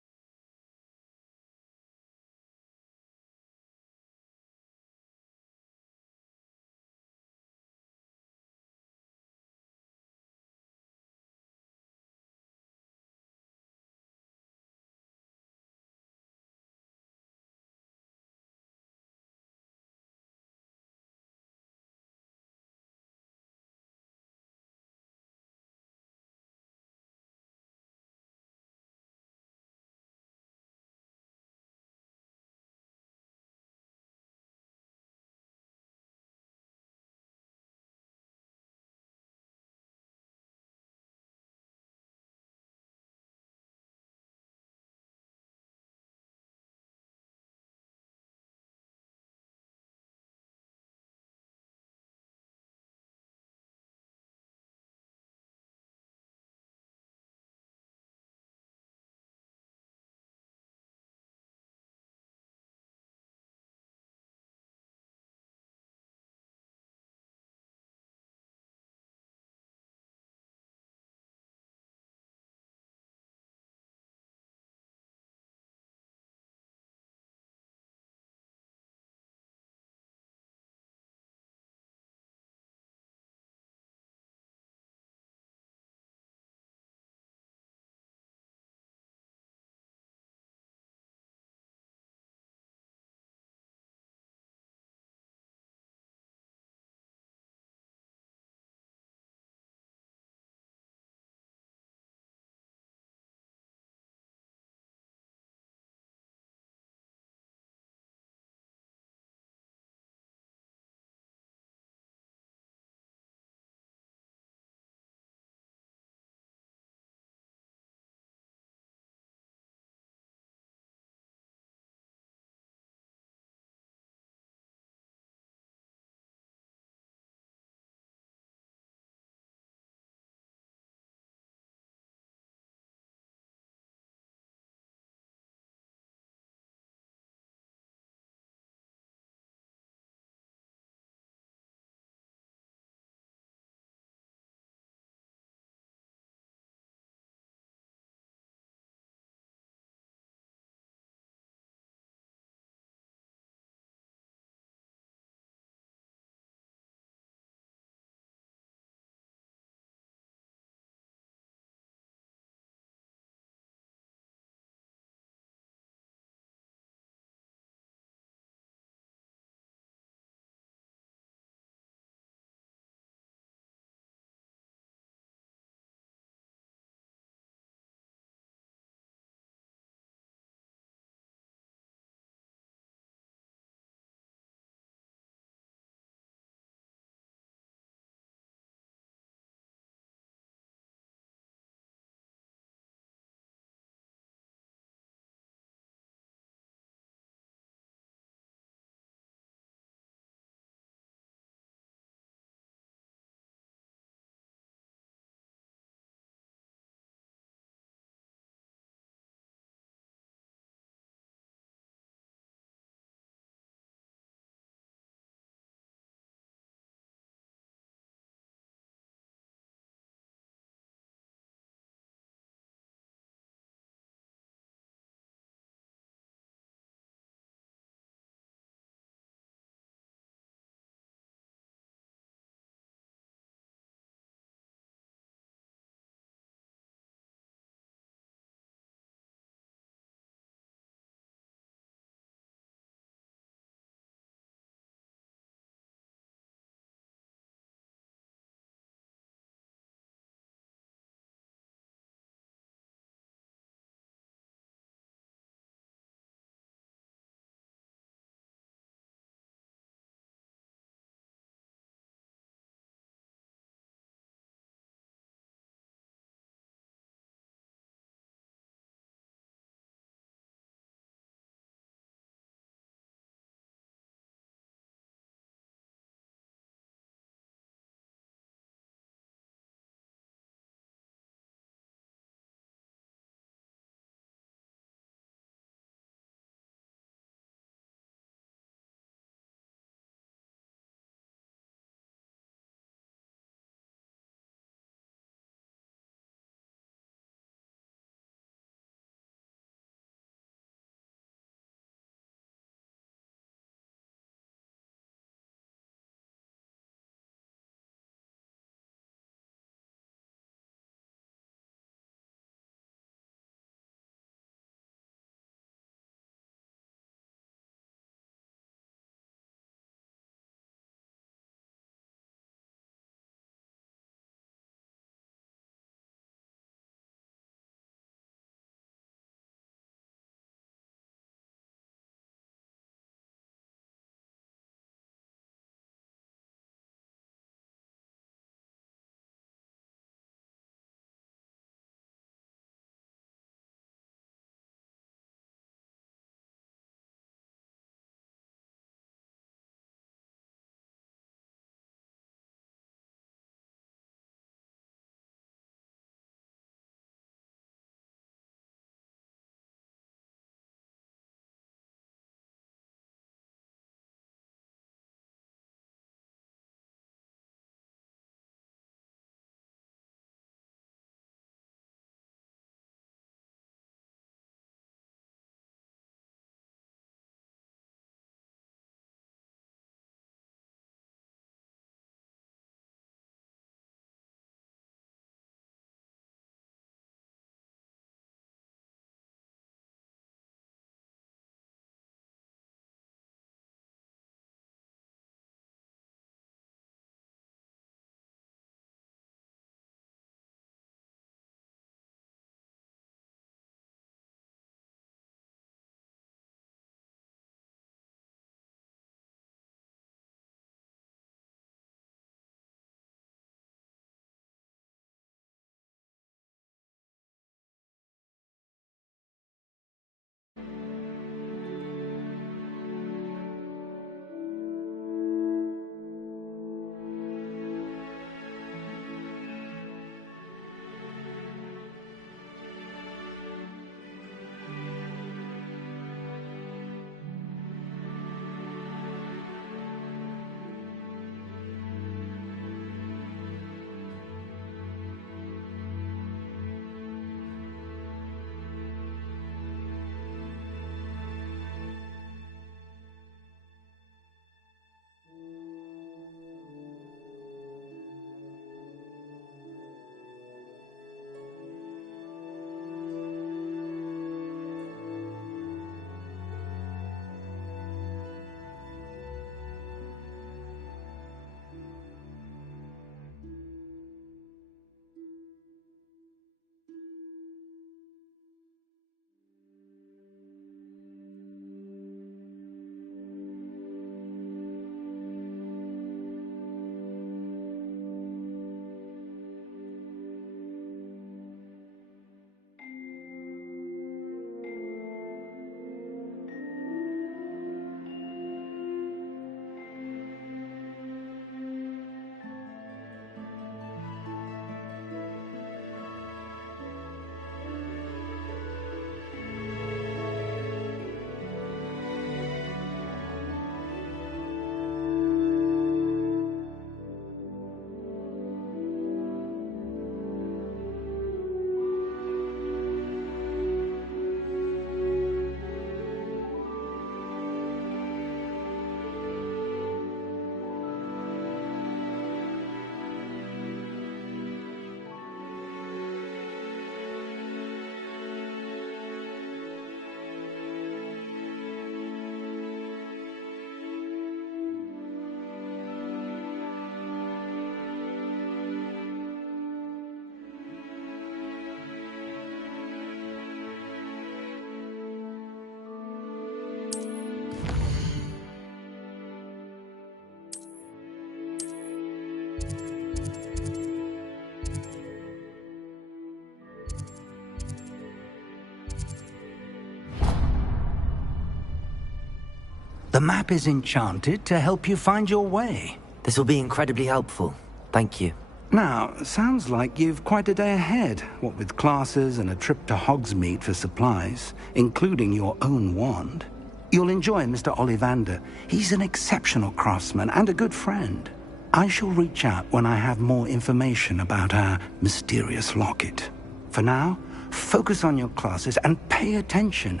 The map is enchanted to help you find your way. This will be incredibly helpful. Thank you. Now, sounds like you've quite a day ahead, what with classes and a trip to Hogsmeade for supplies, including your own wand. You'll enjoy Mr. Ollivander. He's an exceptional craftsman and a good friend. I shall reach out when I have more information about our mysterious locket. For now, focus on your classes and pay attention.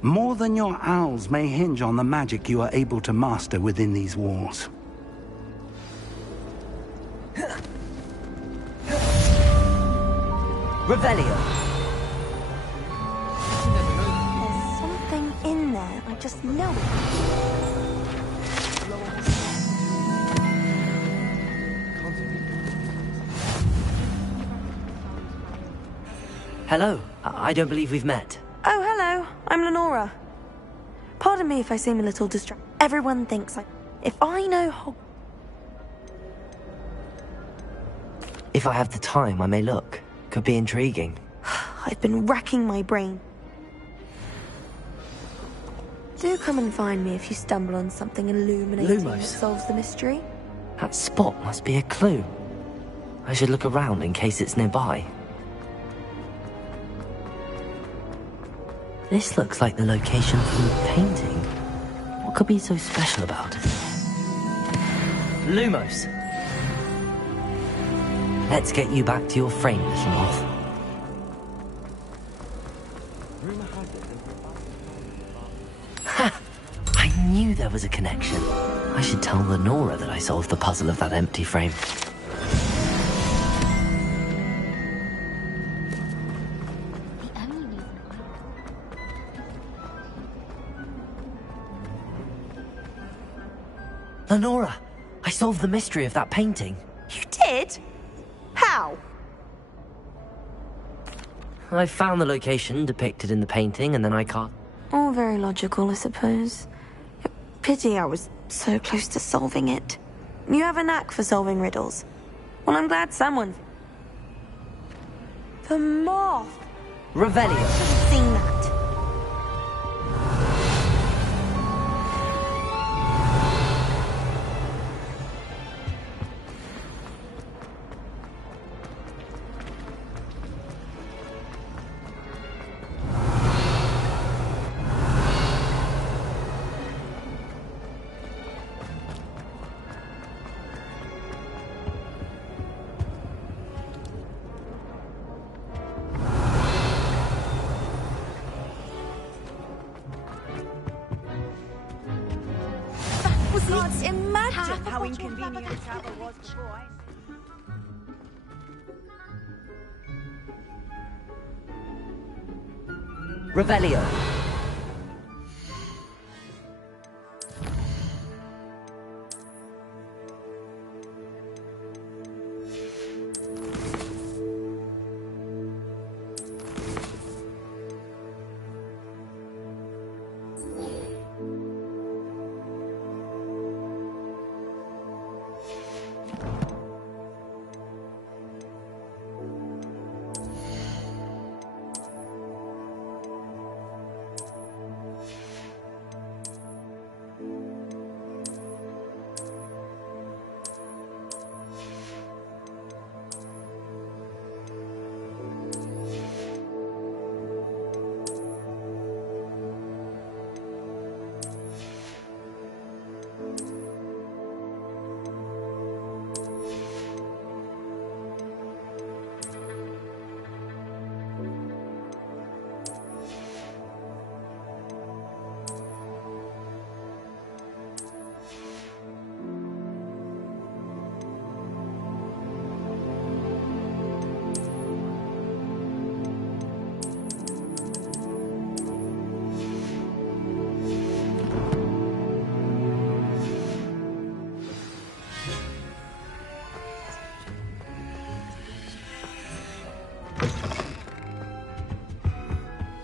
More than your owls may hinge on the magic you are able to master within these walls. Revelio. There's something in there. I just know it. Hello. I don't believe we've met. Oh, hello. I'm Lenora. Pardon me if I seem a little distracted. Everyone thinks if I know If I have the time, I may look. Could be intriguing. I've been racking my brain. Do come and find me if you stumble on something illuminating that solves the mystery. That spot must be a clue. I should look around in case it's nearby. This looks like the location from the painting. What could be so special about it? Lumos! Let's get you back to your frame, little moth. Ha! I knew there was a connection. I should tell Lenora that I solved the puzzle of that empty frame. Lenora, I solved the mystery of that painting. You did? How? I found the location depicted in the painting, and then I can't... All very logical, I suppose. Pity I was so close to solving it. You have a knack for solving riddles. Well, I'm glad someone... The moth! Revelio. I should have seen that. Can't imagine how inconvenient travel was before Revelio.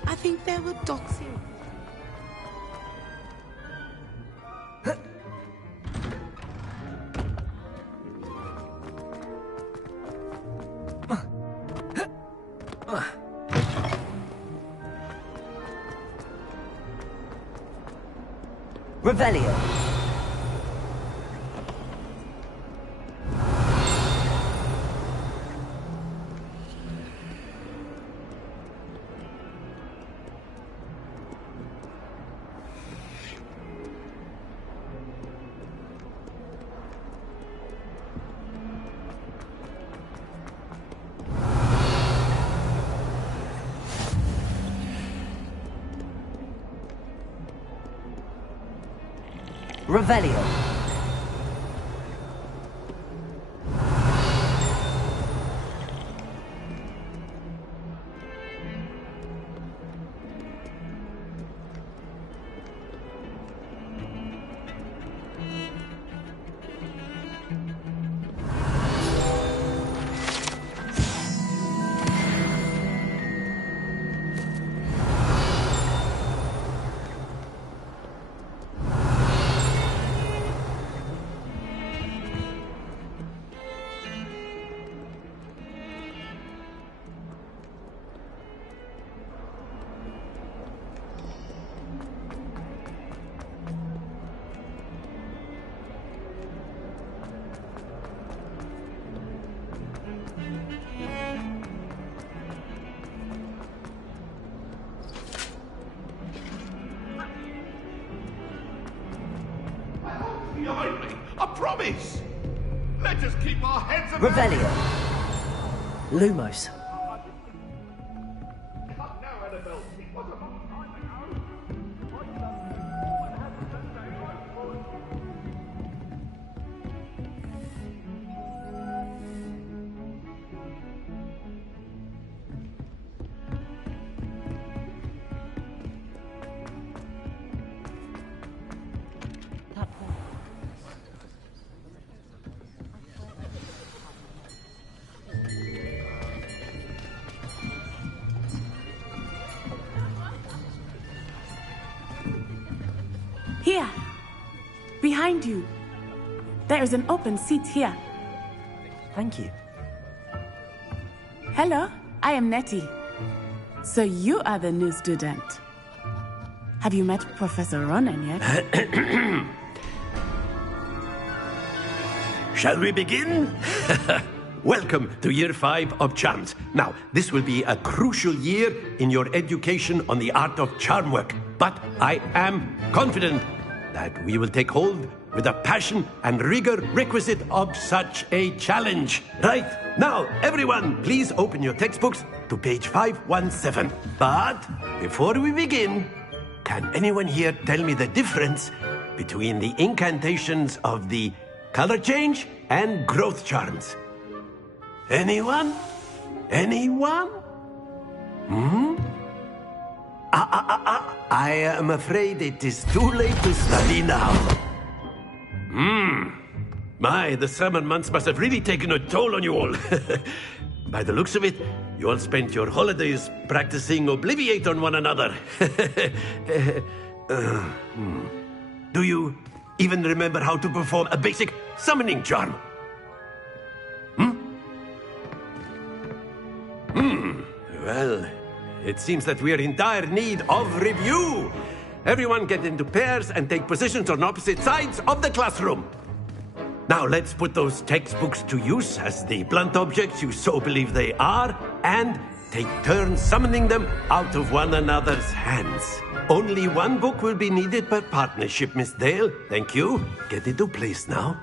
I think there were dots here. Revelio. Revelio. Behind me, I promise! Let us keep our heads above... Revelio. Lumos. Here. Behind you. There is an open seat here. Thank you. Hello, I am Nettie. So you are the new student. Have you met Professor Ronan yet? Shall we begin? Welcome to Year 5 of Charms. Now, this will be a crucial year in your education on the art of charm work. But I am confident that we will take hold with the passion and rigor requisite of such a challenge. Right, now, everyone, please open your textbooks to page 517. But before we begin, can anyone here tell me the difference between the incantations of the color change and growth charms? Anyone? Anyone? I am afraid it is too late to study now. My, the summer months must have really taken a toll on you all. By the looks of it, you all spent your holidays practicing Obliviate on one another. Do you even remember how to perform a basic summoning charm? Well, it seems that we are in dire need of review. Everyone get into pairs and take positions on opposite sides of the classroom. Now let's put those textbooks to use as the blunt objects you so believe they are, and take turns summoning them out of one another's hands. Only one book will be needed per partnership, Miss Dale. Thank you. Get into place now.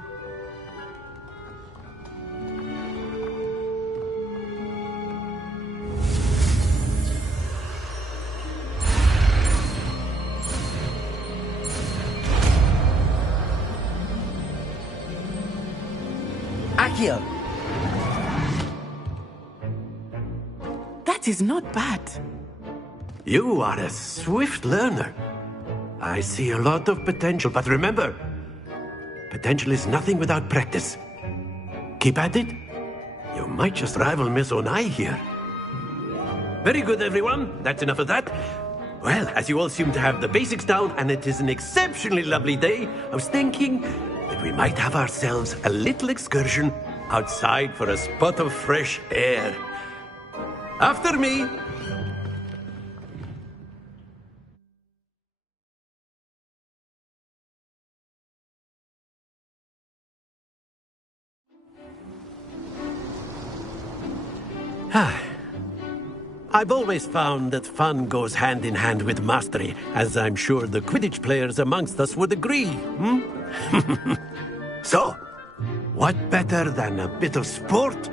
Accio. That is not bad. You are a swift learner. I see a lot of potential, but remember, potential is nothing without practice. Keep at it. You might just rival Miss Onai here. Very good, everyone. That's enough of that. Well, as you all seem to have the basics down, and it is an exceptionally lovely day, I was thinking that we might have ourselves a little excursion outside for a spot of fresh air. After me. I've always found that fun goes hand in hand with mastery, as I'm sure the Quidditch players amongst us would agree, So, what better than a bit of sport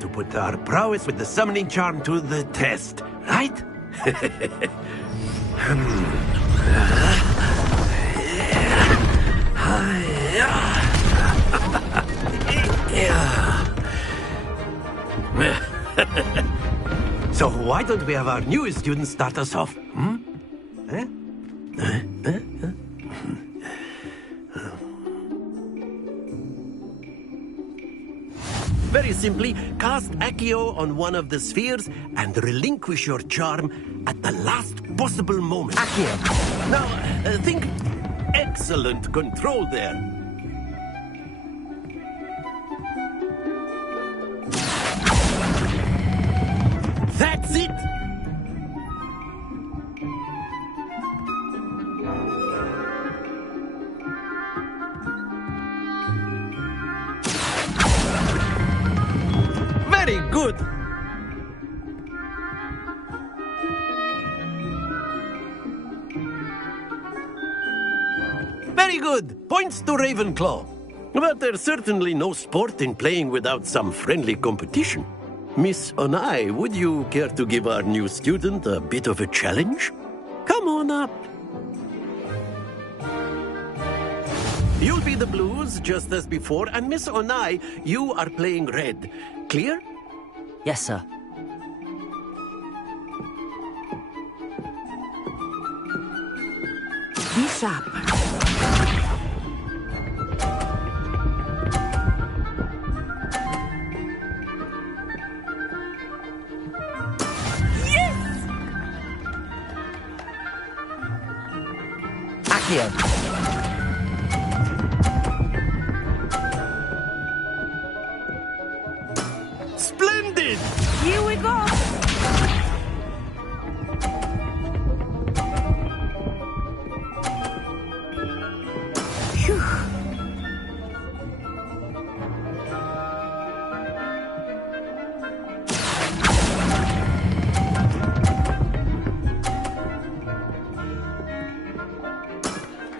to put our prowess with the summoning charm to the test, right? So why don't we have our newest student start us off? Very simply, cast Accio on one of the spheres and relinquish your charm at the last possible moment. Accio. Now, think excellent control there. That's it! Very good! Very good! Points to Ravenclaw. But there's certainly no sport in playing without some friendly competition. Miss Onai, would you care to give our new student a bit of a challenge? Come on up. You'll be the blues, just as before, and Miss Onai, you are playing red. Clear? Yes, sir. Be sharp. Accio. Splendid! Here we go! Phew.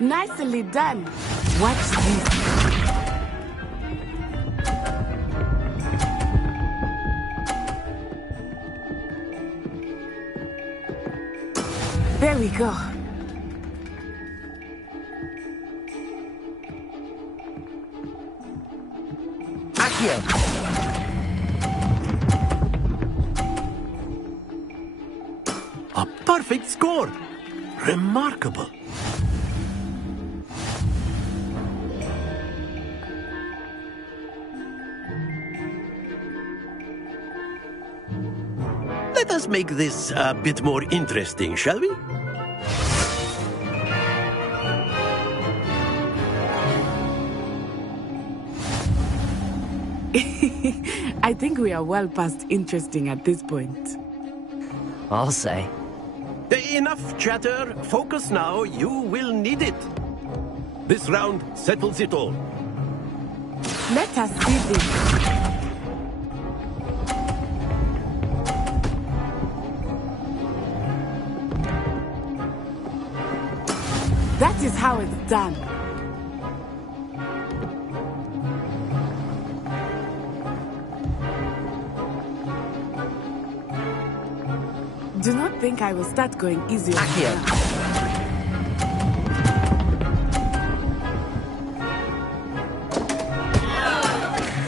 Nicely done. Watch this. There we go. Accio. A perfect score. Remarkable. Let us make this a bit more interesting, shall we? I think we are well past interesting at this point. I'll say. Enough chatter. Focus now. You will need it. This round settles it all. Let us see this. That is how it's done. Do not think I will start going easy on you.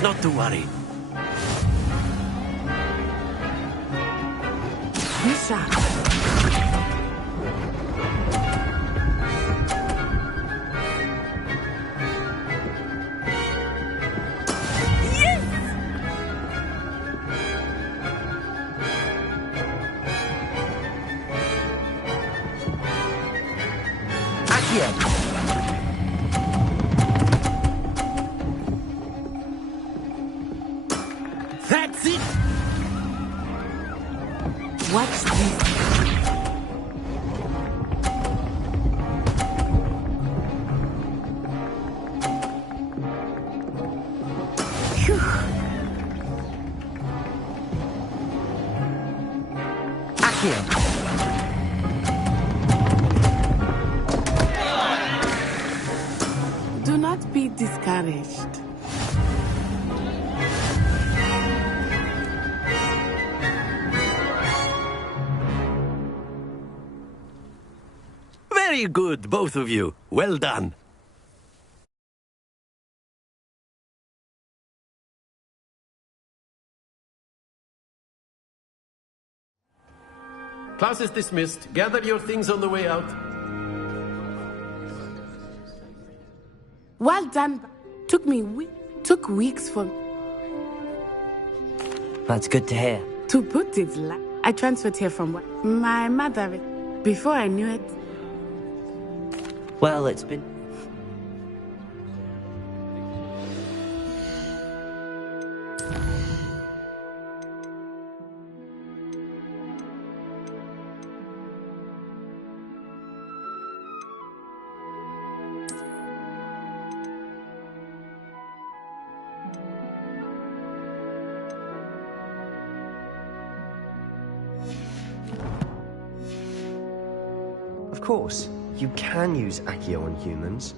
Not to worry. Be sharp. That's it! Watch this. Phew. Accio! Do not be discouraged. Very good, both of you. Well done. Class is dismissed. Gather your things on the way out. Well done. Took weeks for... That's good to hear. To put it I transferred here from my mother. Before I knew it... Well, it's been... Of course, you can use Accio on humans,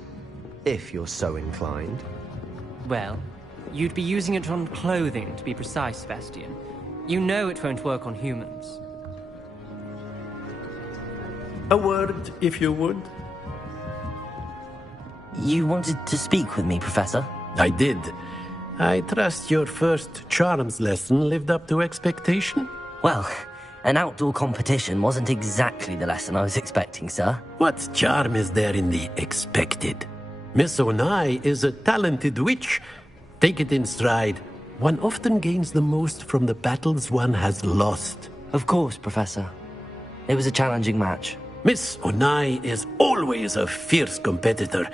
if you're so inclined. Well, you'd be using it on clothing, to be precise, Sebastian. You know it won't work on humans. A word, if you would. You wanted to speak with me, Professor? I did. I trust your first charms lesson lived up to expectation? Well, an outdoor competition wasn't exactly the lesson I was expecting, sir. What charm is there in the expected? Miss Onai is a talented witch. Take it in stride. One often gains the most from the battles one has lost. Of course, Professor. It was a challenging match. Miss Onai is always a fierce competitor,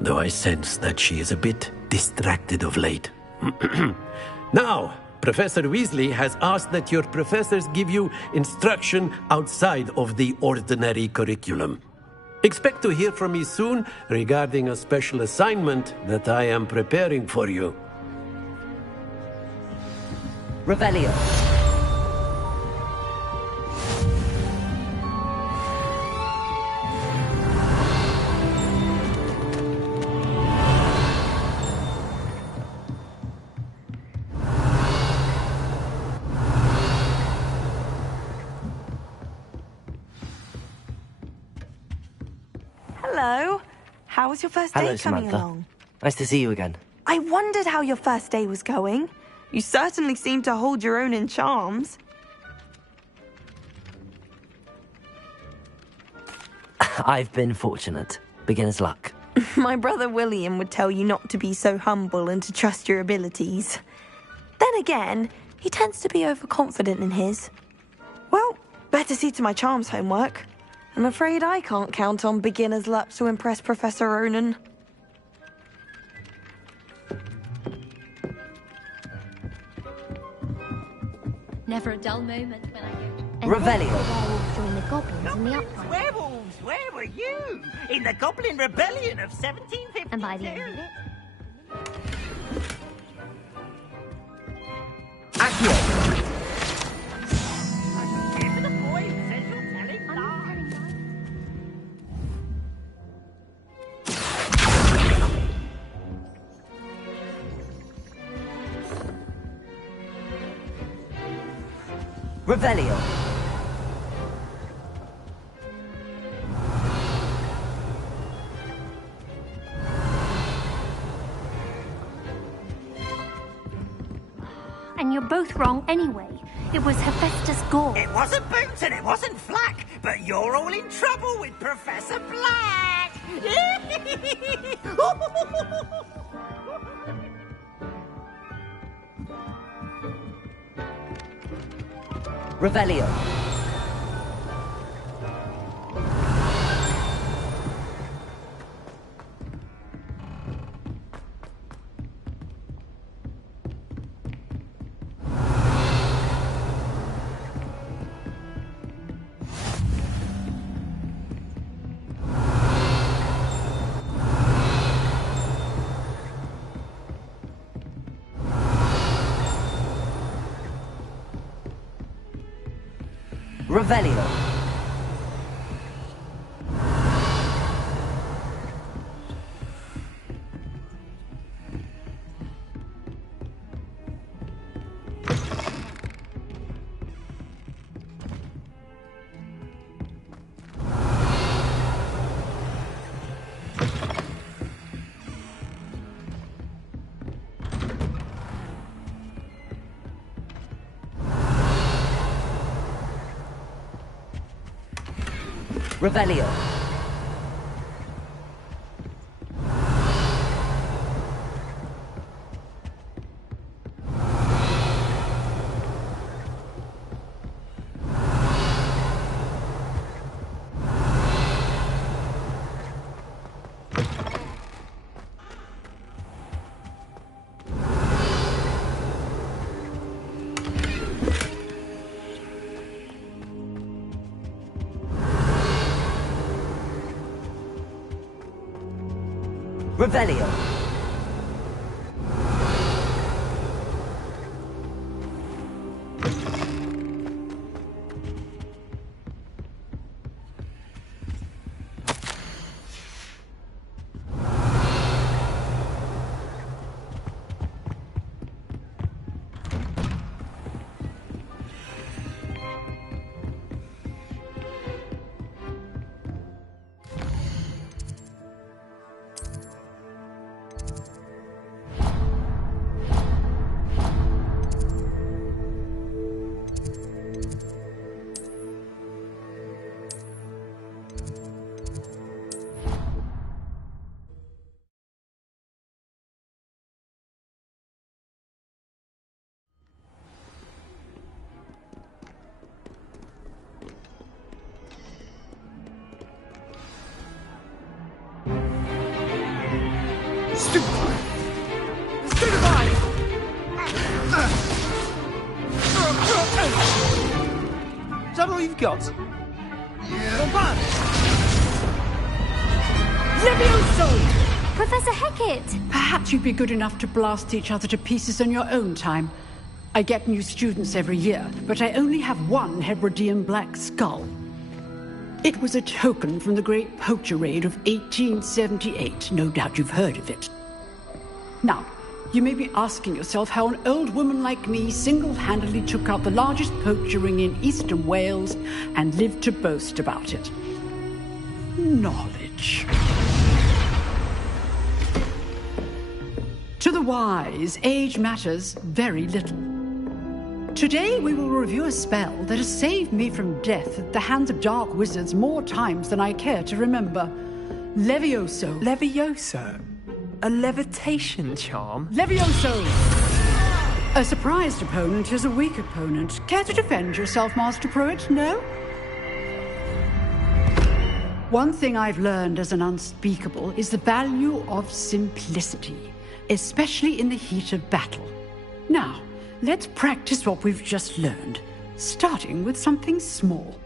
though I sense that she is a bit distracted of late. Now, Professor Weasley has asked that your professors give you instruction outside of the ordinary curriculum. Expect to hear from me soon regarding a special assignment that I am preparing for you. Revelio. Hello. How was your first day Hello, coming Samantha. along? Nice to see you again. I wondered how your first day was going. You certainly seem to hold your own in charms. I've been fortunate. Beginner's luck. My brother William would tell you not to be so humble and to trust your abilities. Then again, he tends to be overconfident in his. Well, better see to my charms homework. I'm afraid I can't count on beginner's luck to impress Professor Ronan. Never a dull moment when I hear. Revelio. Werewolves join the goblins in the uprising. Werewolves, where were you? In the Goblin Rebellion of 1752. And by the end of it, Accio. Give the boy who says you're telling lies. Revelio. and you're both wrong anyway. It was Hephaestus Gore. It wasn't Boots and it wasn't Flack, but you're all in trouble with Professor Black. Revelio. Revelio. Revelio. Revelio. Is that all you've got? Levioso! Professor Hecat! Perhaps you'd be good enough to blast each other to pieces on your own time. I get new students every year, but I only have one Hebridean black skull. It was a token from the Great Poacher Raid of 1878. No doubt you've heard of it. Now, you may be asking yourself how an old woman like me single-handedly took out the largest poacher ring in eastern Wales and lived to boast about it. Knowledge. To the wise, age matters very little. Today we will review a spell that has saved me from death at the hands of dark wizards more times than I care to remember. Levioso. Levioso? A levitation charm? Levioso! A surprised opponent is a weak opponent. Care to defend yourself, Master Pruitt? No? One thing I've learned as an unspeakable is the value of simplicity, especially in the heat of battle. Now, let's practice what we've just learned, starting with something small.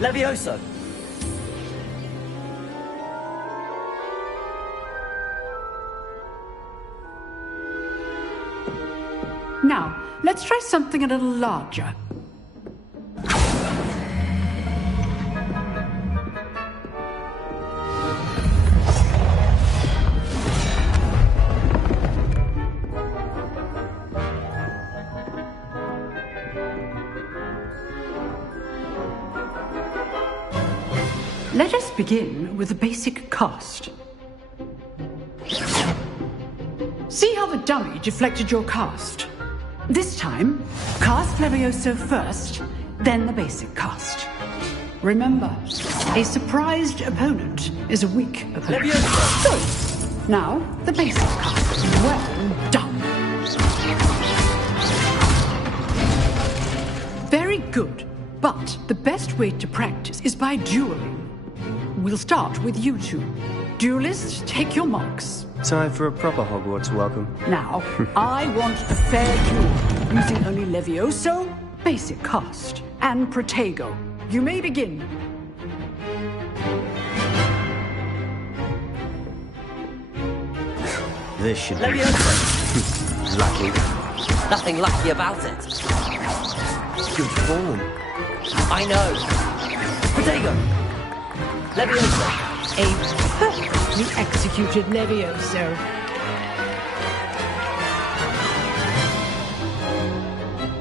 Levioso! Now, let's try something a little larger. Let us begin with the basic cast. See how the dummy deflected your cast? This time, cast Levioso first, then the basic cast. Remember, a surprised opponent is a weak opponent. Levioso! Good. Now, the basic cast. Well done. Very good. But the best way to practice is by dueling. We'll start with you two. Duelists, take your marks. Time for a proper Hogwarts welcome. Now, I want a fair duel, using only Levioso, basic cast, and Protego. You may begin. This should be Leviosa! lucky. Nothing lucky about it. Good form. I know. Protego! Leviosa! A perfectly executed Levioso.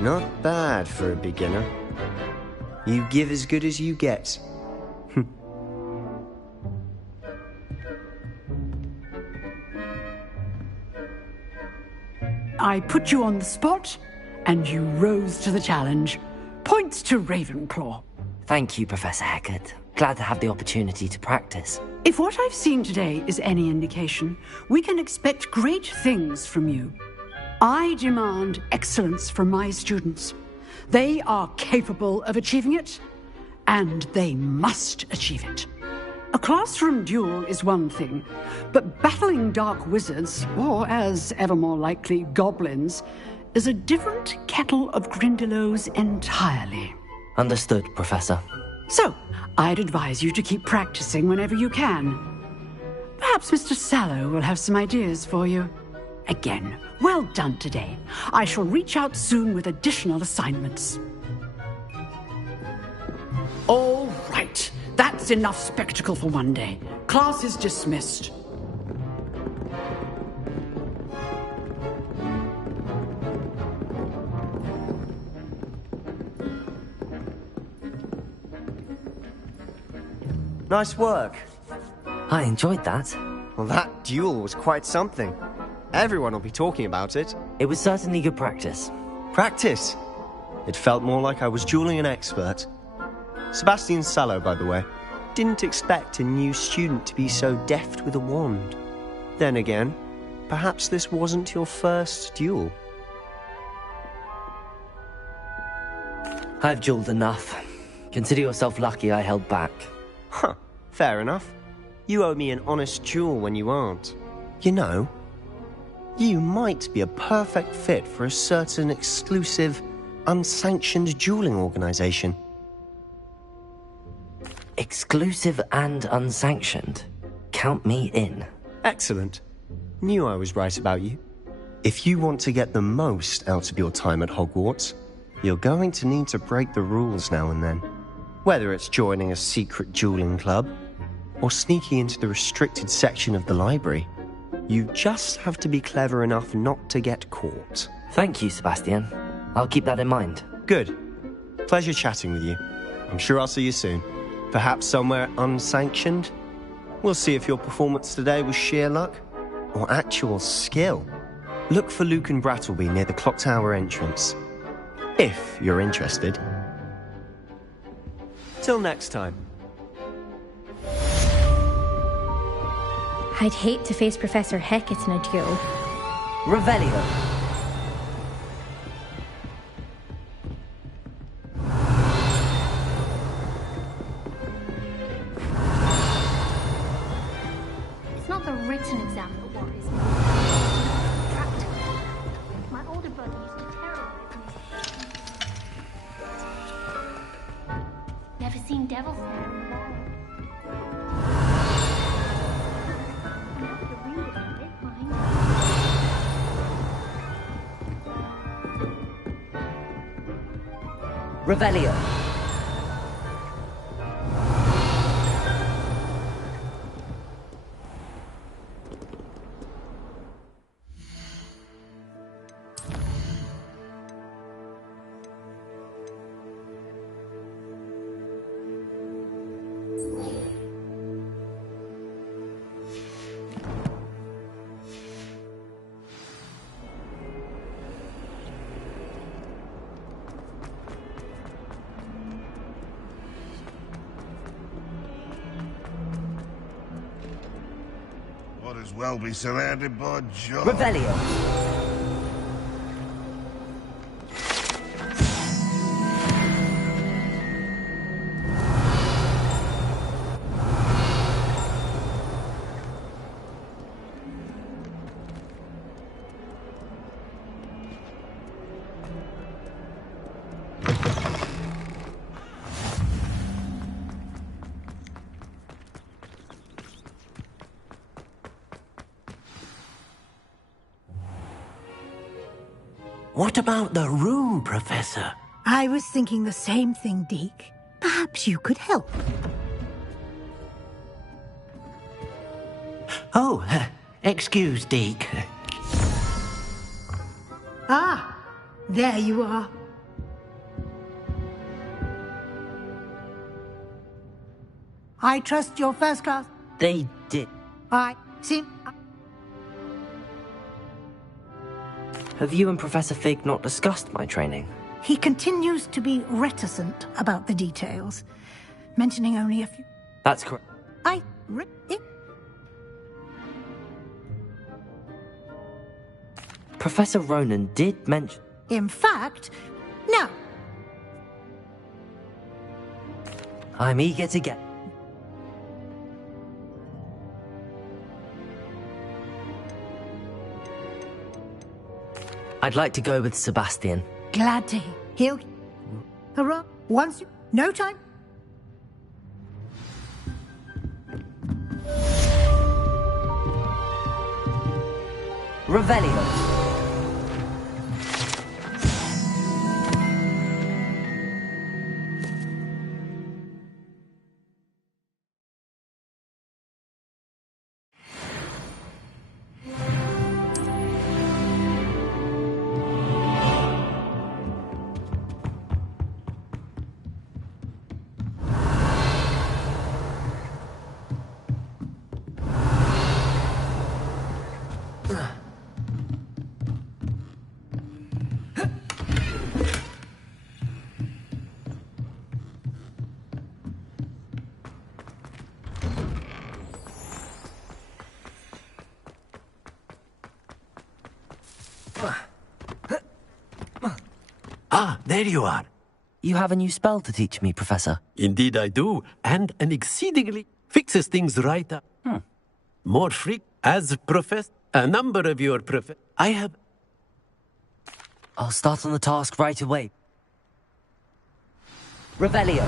Not bad for a beginner. You give as good as you get. I put you on the spot, and you rose to the challenge. Points to Ravenclaw. Thank you, Professor Hecat. Glad to have the opportunity to practice. If what I've seen today is any indication, we can expect great things from you. I demand excellence from my students. They are capable of achieving it, and they must achieve it. A classroom duel is one thing, but battling dark wizards, or as ever more likely, goblins, is a different kettle of Grindylows entirely. Understood, Professor. So, I'd advise you to keep practicing whenever you can. Perhaps Mr. Sallow will have some ideas for you. Again, well done today. I shall reach out soon with additional assignments. All right. That's enough spectacle for one day. Class is dismissed. Nice work. I enjoyed that. Well, that duel was quite something. Everyone will be talking about it. It was certainly good practice. Practice? It felt more like I was dueling an expert. Sebastian Sallow, by the way. Didn't expect a new student to be so deft with a wand. Then again, perhaps this wasn't your first duel. I've dueled enough. Consider yourself lucky I held back. Huh, fair enough. You owe me an honest duel when you aren't. You know, you might be a perfect fit for a certain exclusive, unsanctioned dueling organization. Exclusive and unsanctioned. Count me in. Excellent. Knew I was right about you. If you want to get the most out of your time at Hogwarts, you're going to need to break the rules now and then. Whether it's joining a secret dueling club, or sneaking into the restricted section of the library, you just have to be clever enough not to get caught. Thank you, Sebastian. I'll keep that in mind. Good. Pleasure chatting with you. I'm sure I'll see you soon. Perhaps somewhere unsanctioned? We'll see if your performance today was sheer luck or actual skill. Look for Luke and Brattleby near the clock tower entrance. If you're interested. Till next time. I'd hate to face Professor Hecat in a duel. Revelio. It's not the written exam that worries me. Practical. My older brother used to terrorize me. Never seen Devil's Snare in the wild. Revelio. Might as well be surrounded by jobs. Revelio. What about the room, Professor? I was thinking the same thing, Deke. Perhaps you could help. Oh, excuse, Deke. Ah, there you are. I trust your first class. They did. I see. Have you and Professor Fig not discussed my training? He continues to be reticent about the details, mentioning only a few. That's correct. Professor Ronan did mention... In fact, no. I'm eager to get... I'd like to go with Sebastian. Glad to hear. He'll... Hurrah. Once you... No time. Revelio. Ah, there you are. You have a new spell to teach me, Professor. Indeed I do, and an exceedingly fixes things right up. More freak as professor. A number of your I have... I'll start on the task right away. Revelio.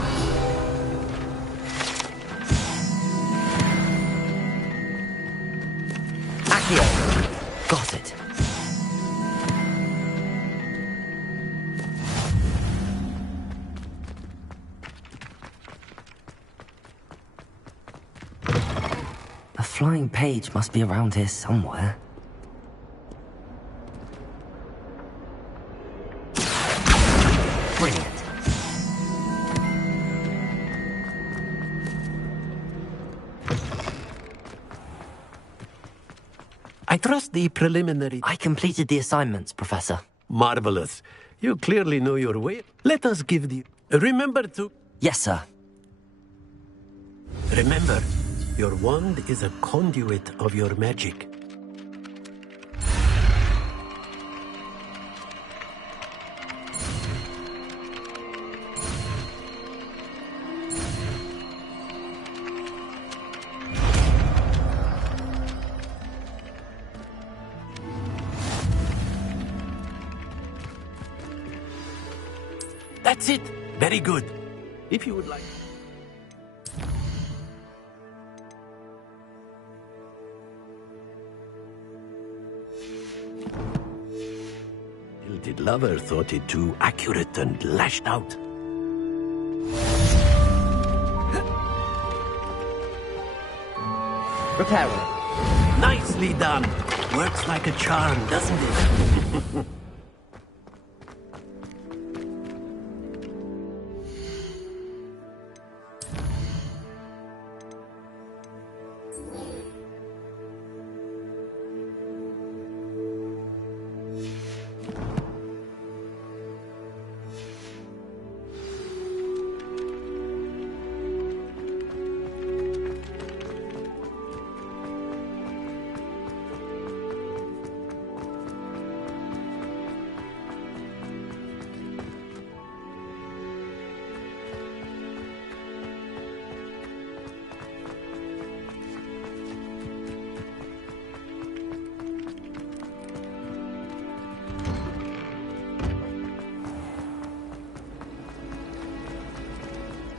Accio. Got it. A flying page must be around here somewhere. Brilliant. I trust the preliminary... I completed the assignments, Professor. Marvelous. You clearly know your way. Let us give the... Remember to... Yes, sir. Remember, your wand is a conduit of your magic. That's it. Very good. If you would like... Gilded lover thought it too accurate and lashed out. Repairing. Nicely done. Works like a charm, doesn't it?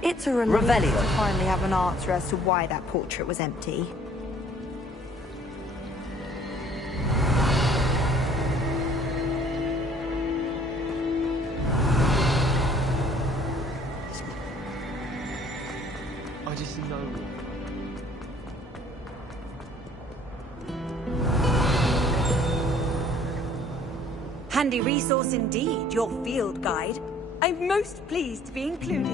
It's a relief Revelio. to finally have an answer as to why that portrait was empty. I just know. Handy resource indeed, your field guide. I'm most pleased to be included.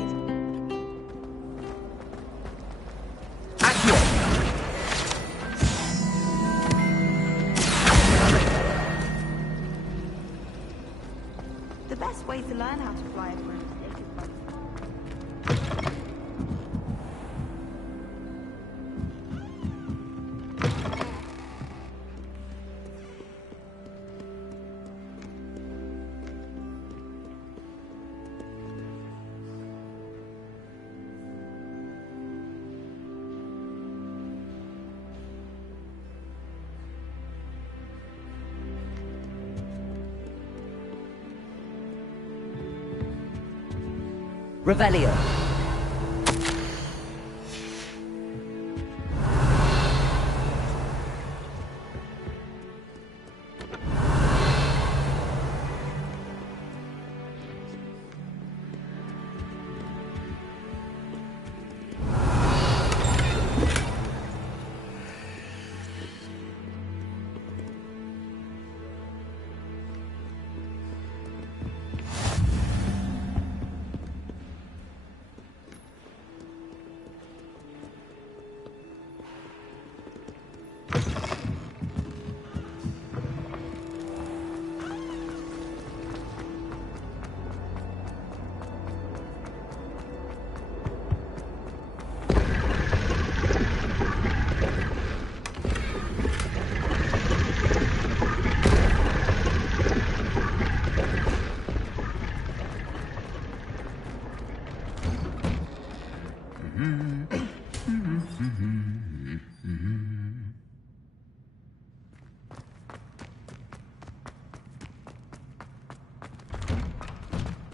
The best way to learn how to fly a broomstick is by... Revelio.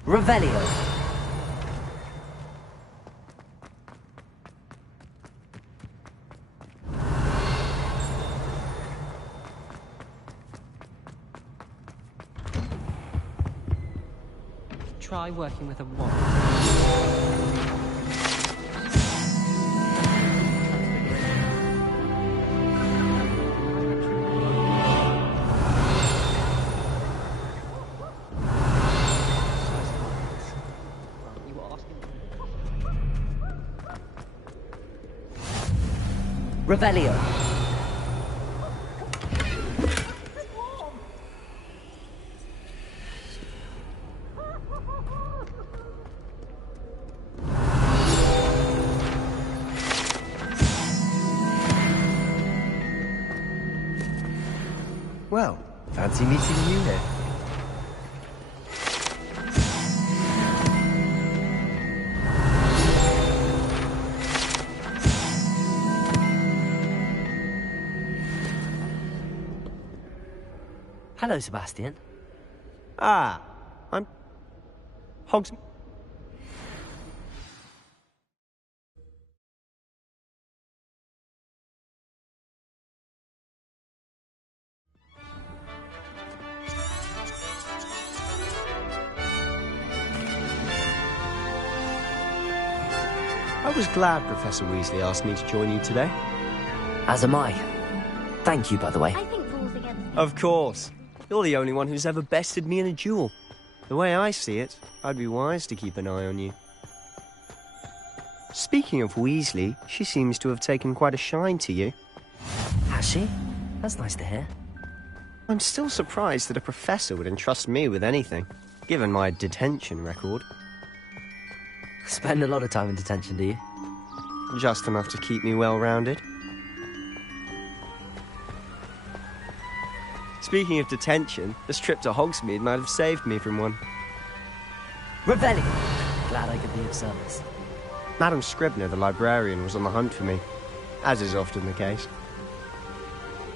Revelio. Try working with a wand. Revelio. Well, fancy meeting you here. Hello, Sebastian. Ah, I'm... Hogs... I was glad Professor Weasley asked me to join you today. As am I. Thank you, by the way. I think rules against... Of course. You're the only one who's ever bested me in a duel. The way I see it, I'd be wise to keep an eye on you. Speaking of Weasley, she seems to have taken quite a shine to you. Has she? That's nice to hear. I'm still surprised that a professor would entrust me with anything, given my detention record. Spend a lot of time in detention, do you? Just enough to keep me well-rounded. Speaking of detention, this trip to Hogsmeade might have saved me from one. Revelio! Glad I could be of service. Madam Scribner, the librarian, was on the hunt for me, as is often the case.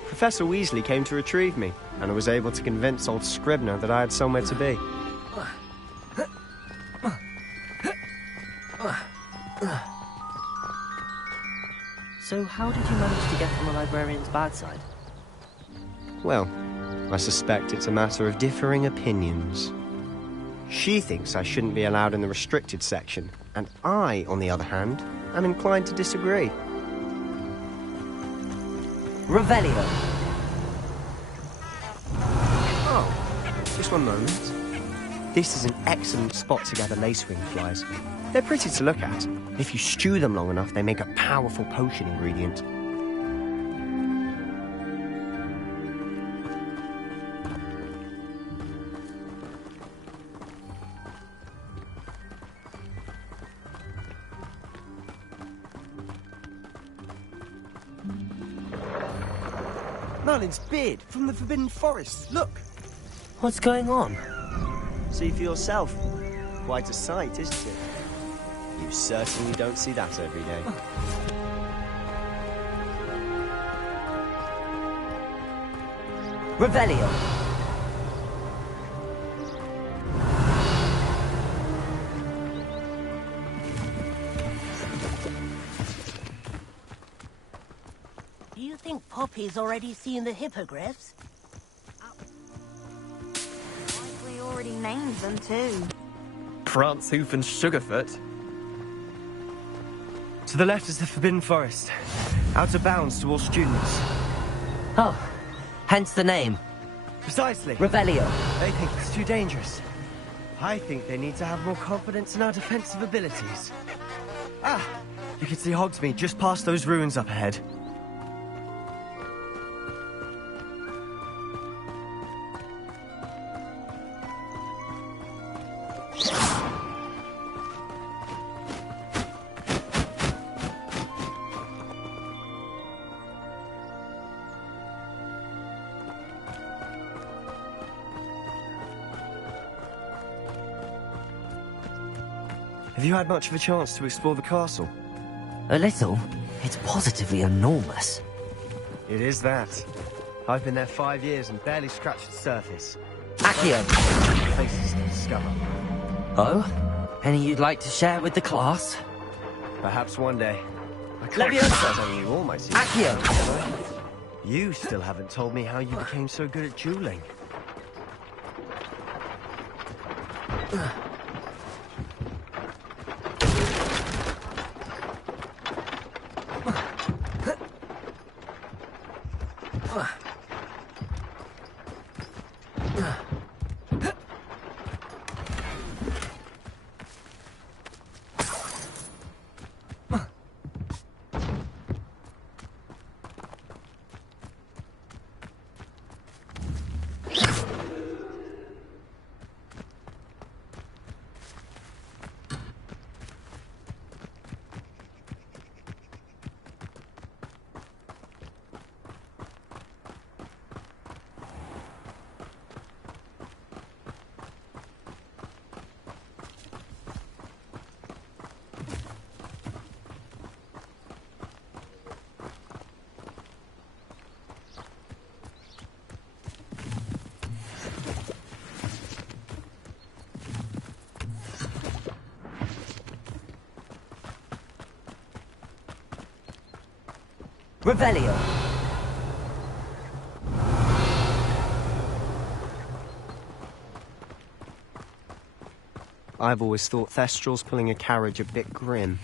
Professor Weasley came to retrieve me, and I was able to convince old Scribner that I had somewhere to be. So how did you manage to get from the librarian's bad side? Well, I suspect it's a matter of differing opinions. She thinks I shouldn't be allowed in the restricted section, and I, on the other hand, I'm inclined to disagree. Revelio. Oh, just one moment. This is an excellent spot to gather lacewing flies. They're pretty to look at. If you stew them long enough, they make a powerful potion ingredient. Merlin's beard from the Forbidden Forest. Look. What's going on? See for yourself. Quite a sight, isn't it? You certainly don't see that every day. Revelio. Do you think Poppy's already seen the hippogriffs? We already named them too. Prance, Hoof and Sugarfoot. To the left is the Forbidden Forest. Out of bounds to all students. Oh, hence the name. Precisely. Revelio. They think it's too dangerous. I think they need to have more confidence in our defensive abilities. Ah, you can see Hogsmeade just past those ruins up ahead. Have you had much of a chance to explore the castle? A little. It's positively enormous. It is that. I've been there 5 years and barely scratched the surface. Accio. Places to discover. Oh? Any you'd like to share with the class? Perhaps one day. I Leviosa. can't say I knew all my secrets. Accio. You still haven't told me how you became so good at dueling. Revelio. I've always thought Thestrals pulling a carriage a bit grim.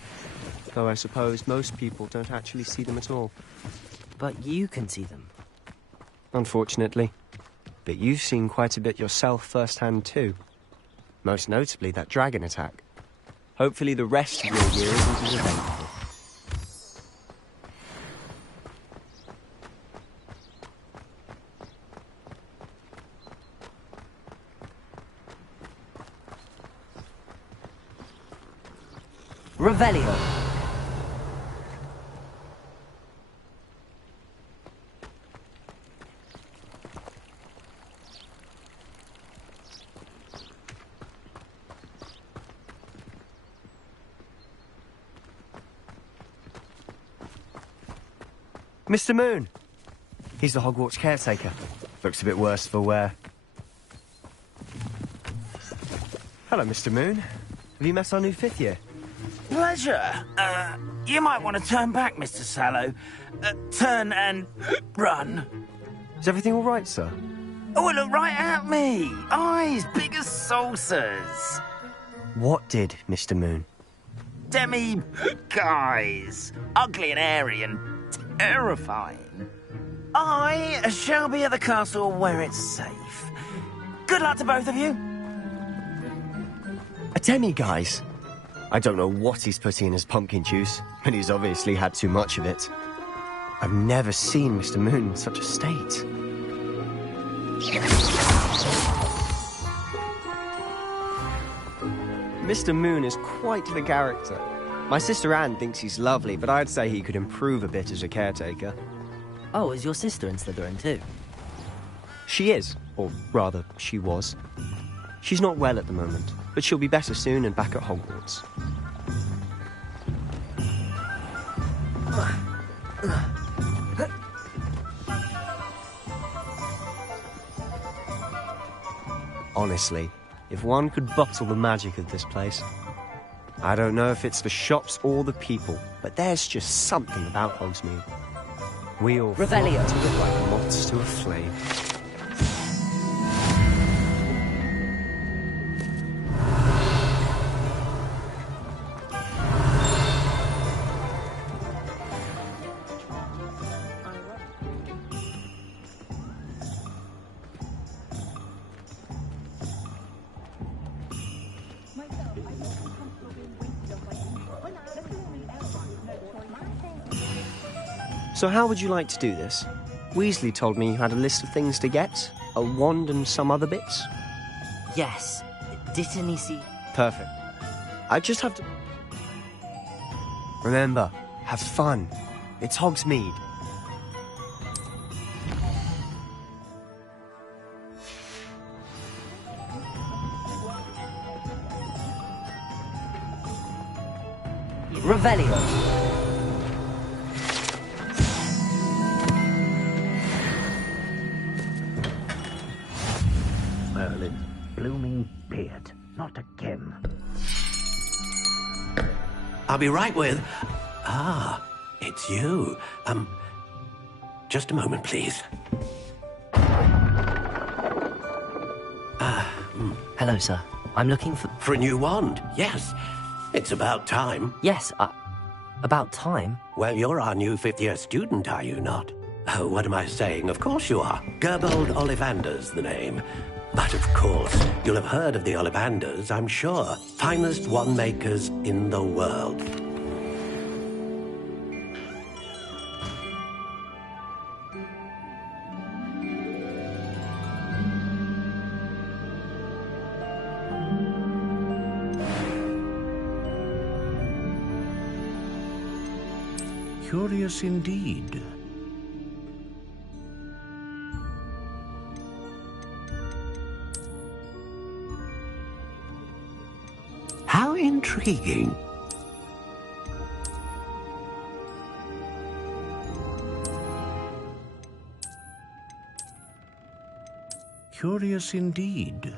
Though I suppose most people don't actually see them at all. But you can see them. Unfortunately. But you've seen quite a bit yourself firsthand too. Most notably that dragon attack. Hopefully the rest of your year isn't as eventful. Revelio. Mr. Moon! He's the Hogwarts caretaker. Looks a bit worse for wear. Hello, Mr. Moon. Have you met our new 5th year? Pleasure. You might want to turn back, Mr. Sallow. Turn and run. Is everything all right, sir? Oh, look right at me. Eyes big as saucers. What did, Mr. Moon? Demi, guys, ugly and airy and terrifying. I shall be at the castle where it's safe. Good luck to both of you. A Demi, guys. I don't know what he's putting in his pumpkin juice, but he's obviously had too much of it. I've never seen Mr. Moon in such a state. Mr. Moon is quite the character. My sister Anne thinks he's lovely, but I'd say he could improve a bit as a caretaker. Oh, is your sister in Slytherin too? She is, or rather, she was. She's not well at the moment, but she'll be better soon and back at Hogwarts. Honestly, if one could bottle the magic of this place. I don't know if it's the shops or the people, but there's just something about Hogsmeade. We all Revelio. flock to it like moths to a flame. So how would you like to do this? Weasley told me you had a list of things to get, a wand and some other bits. Yes. Dittany seed. Perfect. I just have to... Remember, have fun. It's Hogsmeade. Revelio. Merlin's blooming beard. Not again. I'll be right with... Ah, it's you. Just a moment, please. Hello, sir. I'm looking for... For a new wand, yes. It's about time. Yes, about time? Well, you're our new fifth-year student, are you not? Oh, what am I saying? Of course you are. Gerbold Ollivander's the name. But of course, you'll have heard of the Ollivanders, I'm sure. Finest wand makers in the world. Curious indeed. How intriguing. Curious indeed.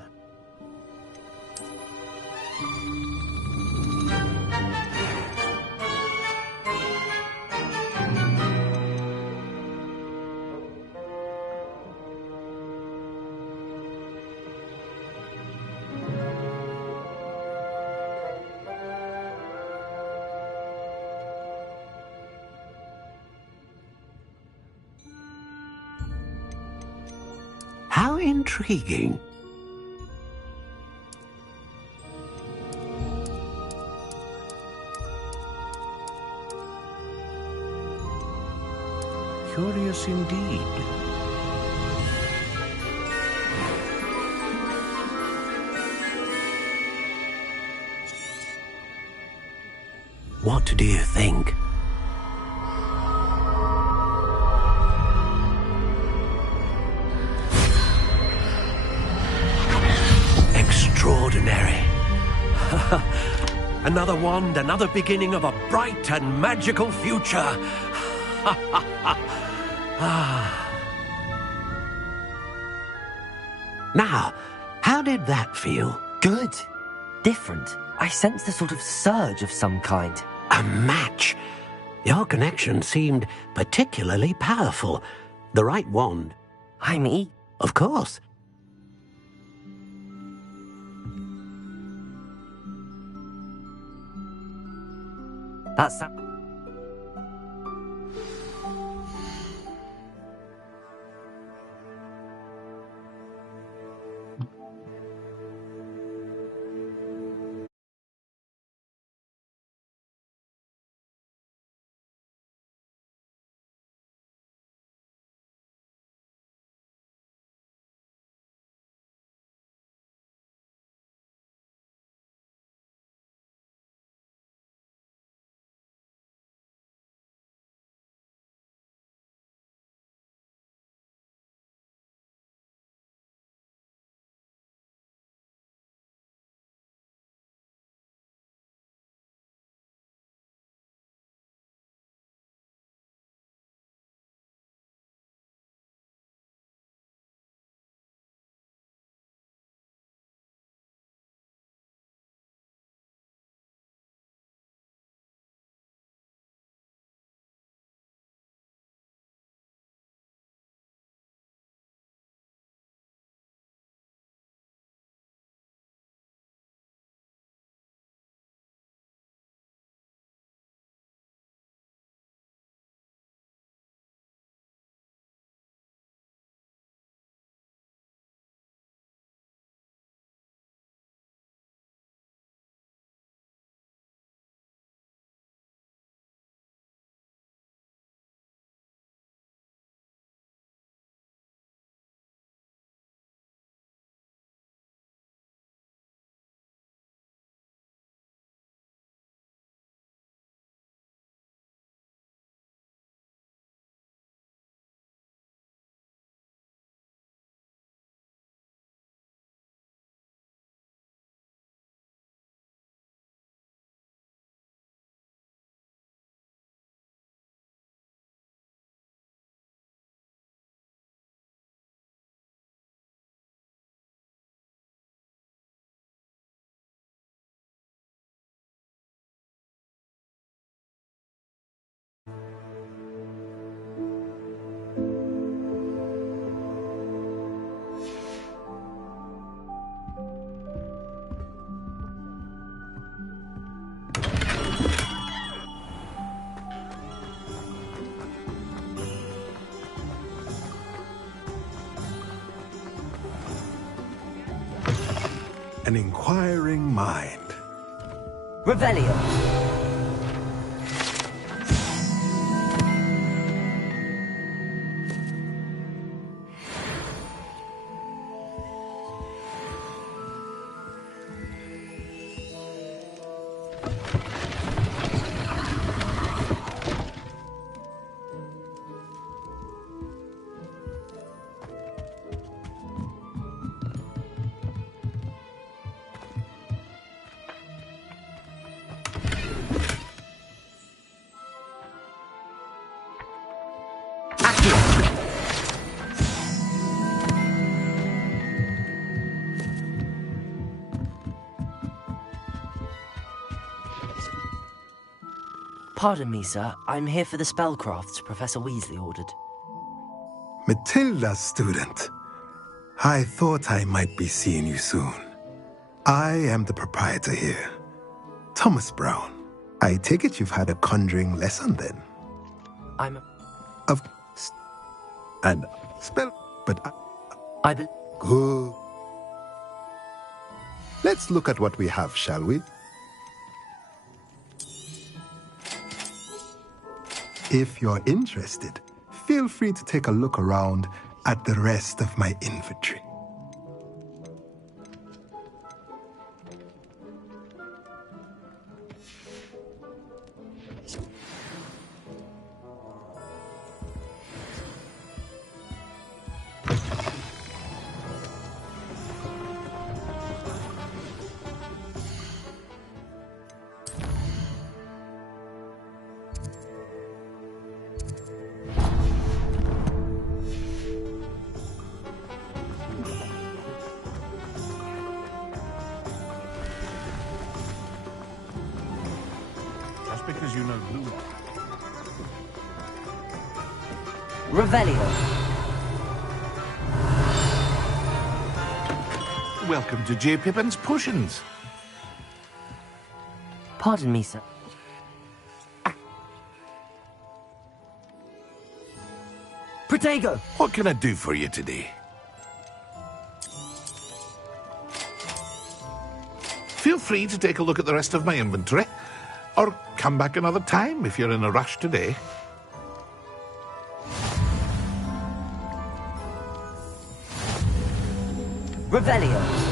How intriguing. Curious indeed. What do you think? Extraordinary. Another wand, another beginning of a bright and magical future. Now, how did that feel? Good. Different. I sensed a sort of surge of some kind. A match. Your connection seemed particularly powerful. The right wand. Me? Of course. That's... An inquiring mind. Revelio. Pardon me, sir. I'm here for the spellcrafts Professor Weasley ordered. Matilda's student. I thought I might be seeing you soon. I am the proprietor here, Thomas Brown. I take it you've had a conjuring lesson then? I'm Of... and spell... but I... Good. Let's look at what we have, shall we? If you're interested, feel free to take a look around at the rest of my inventory. Because you know blue. Revelio. Welcome to J. Pippin's Potions. Pardon me, sir. Protego! What can I do for you today? Feel free to take a look at the rest of my inventory, or come back another time if you're in a rush today. Revelio.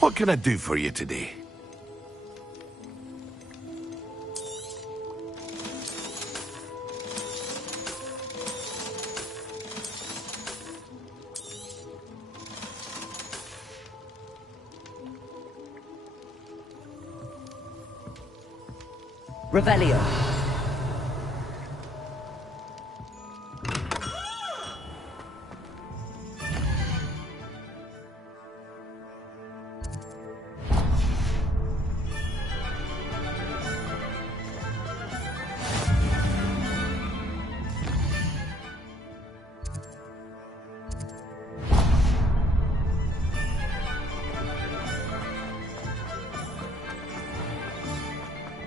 What can I do for you today? Revelio.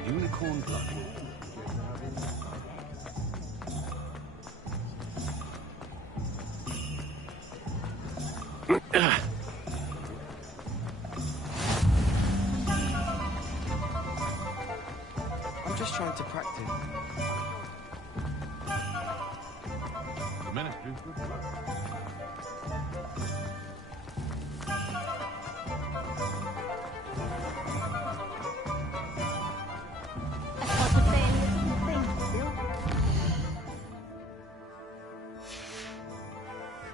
Unicorn clubbing. I'm just trying to practice. The ministry's good luck.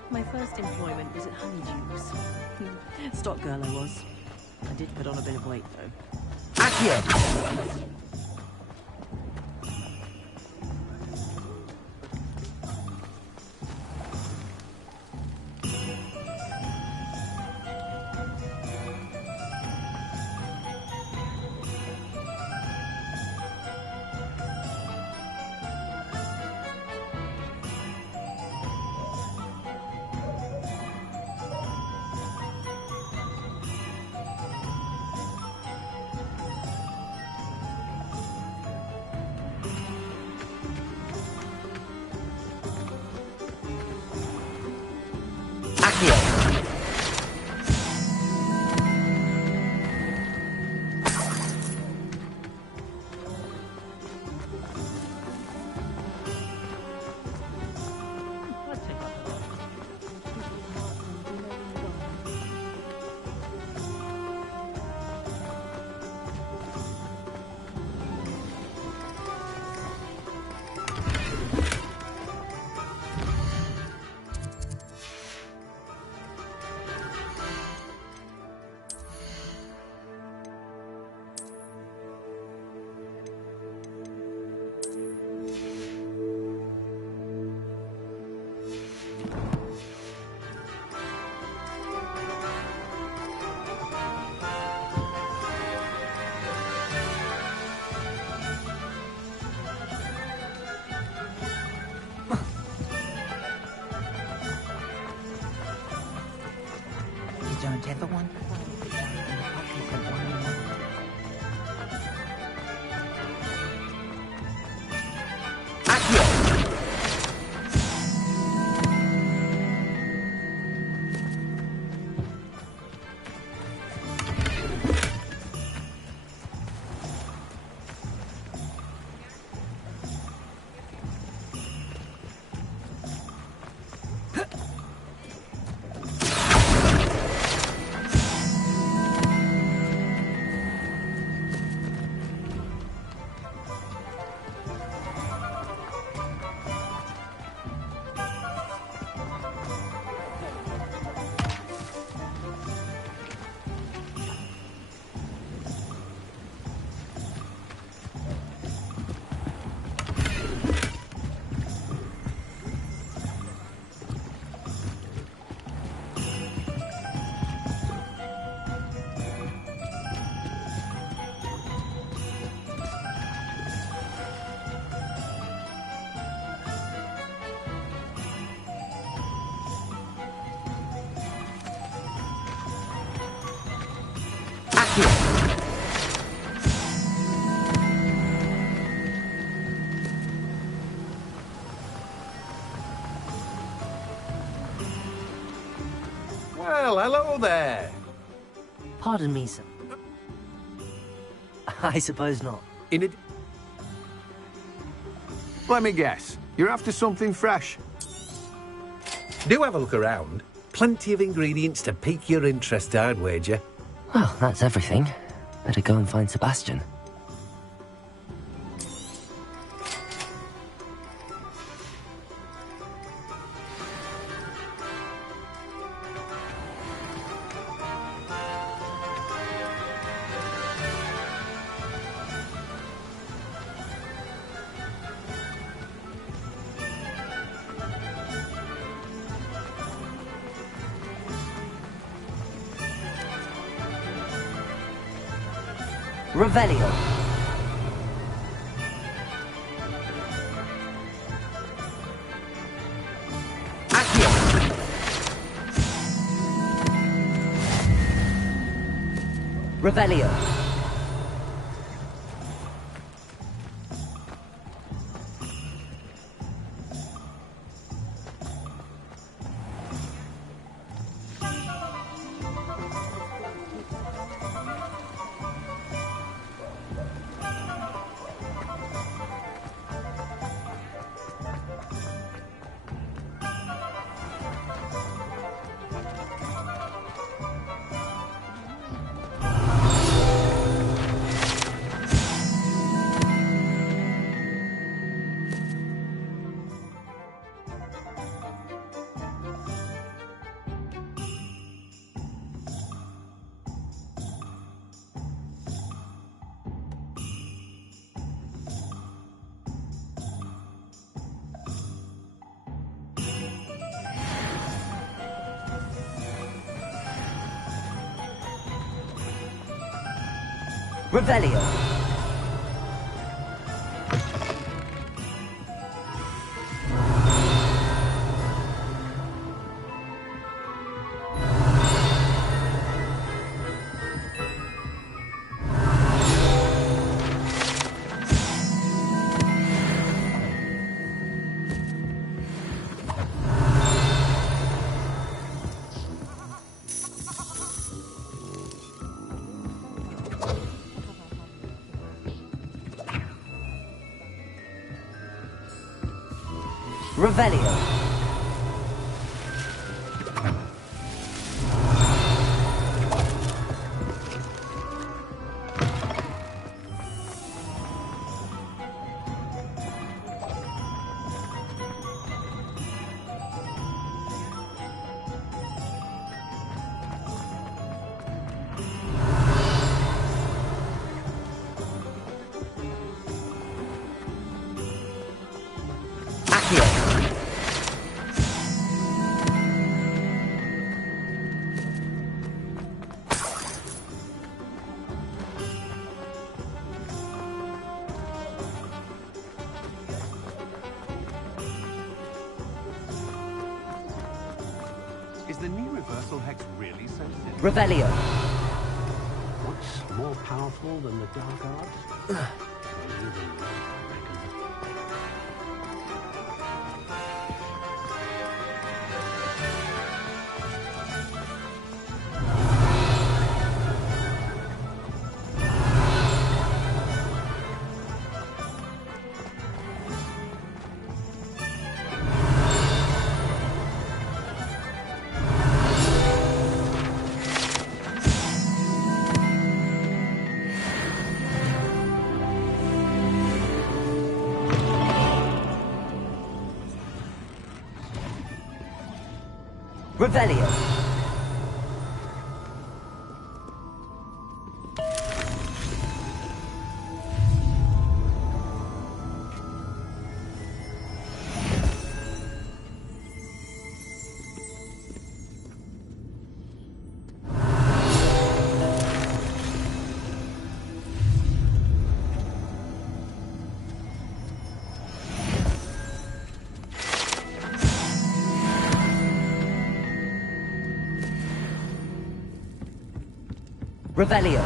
My first employment was at Honeydew's. Stock girl I was. I did put on a bit of weight, though. Accio! Hello there. Pardon me, sir. I suppose not. Let me guess. You're after something fresh. Do have a look around. Plenty of ingredients to pique your interest, I'd wager. Well, that's everything. Better go and find Sebastian. Revelio. Revelio. Revelio. Revelio. Is the new reversal hex really so simple? Revelio. What's more powerful than the dark arts? Maybe the light, I reckon. Revelio. Revelio.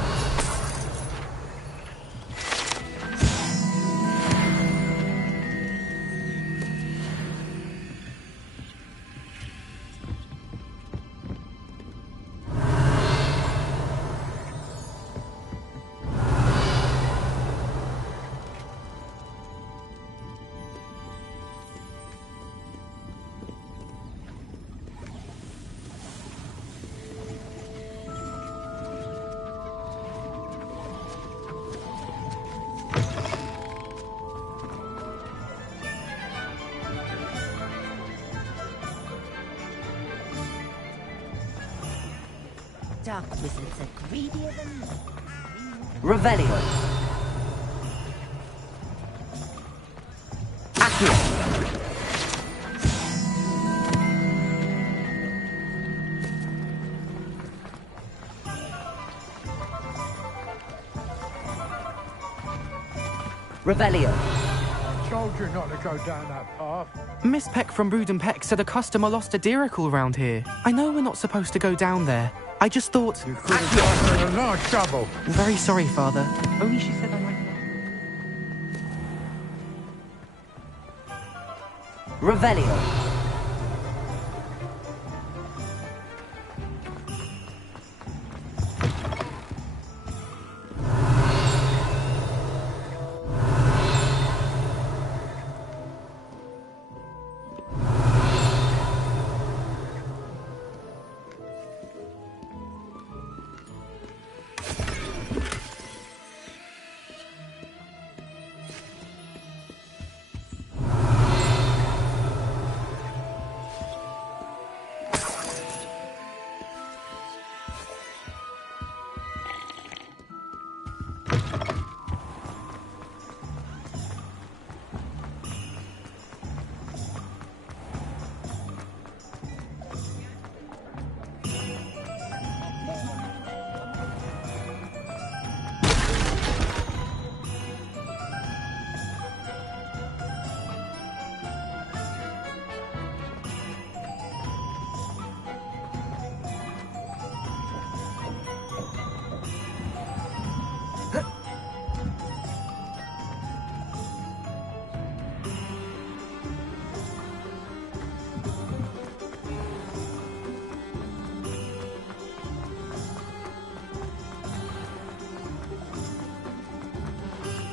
Dark wizards are greedier than me. Revelio. Accio. Revelio. Told you not to go down that path. Miss Peck from Brood and Peck said a customer lost a diricle round here. I know we're not supposed to go down there. I just thought... You could have got in a lot of trouble. I'm very sorry, Father. Only she said I might... Revelio.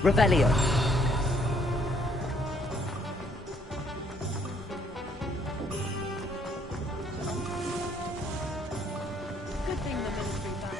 Revelio. Good thing the military found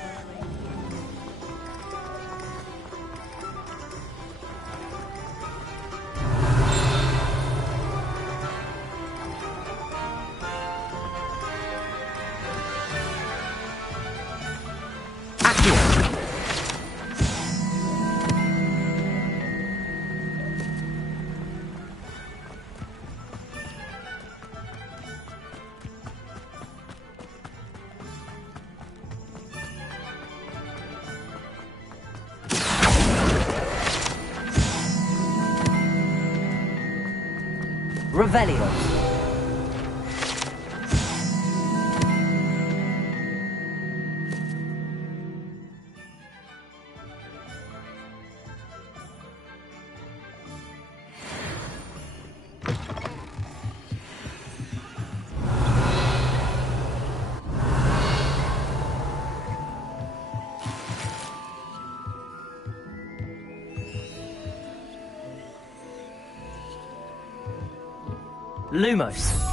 Revelio. Lumos.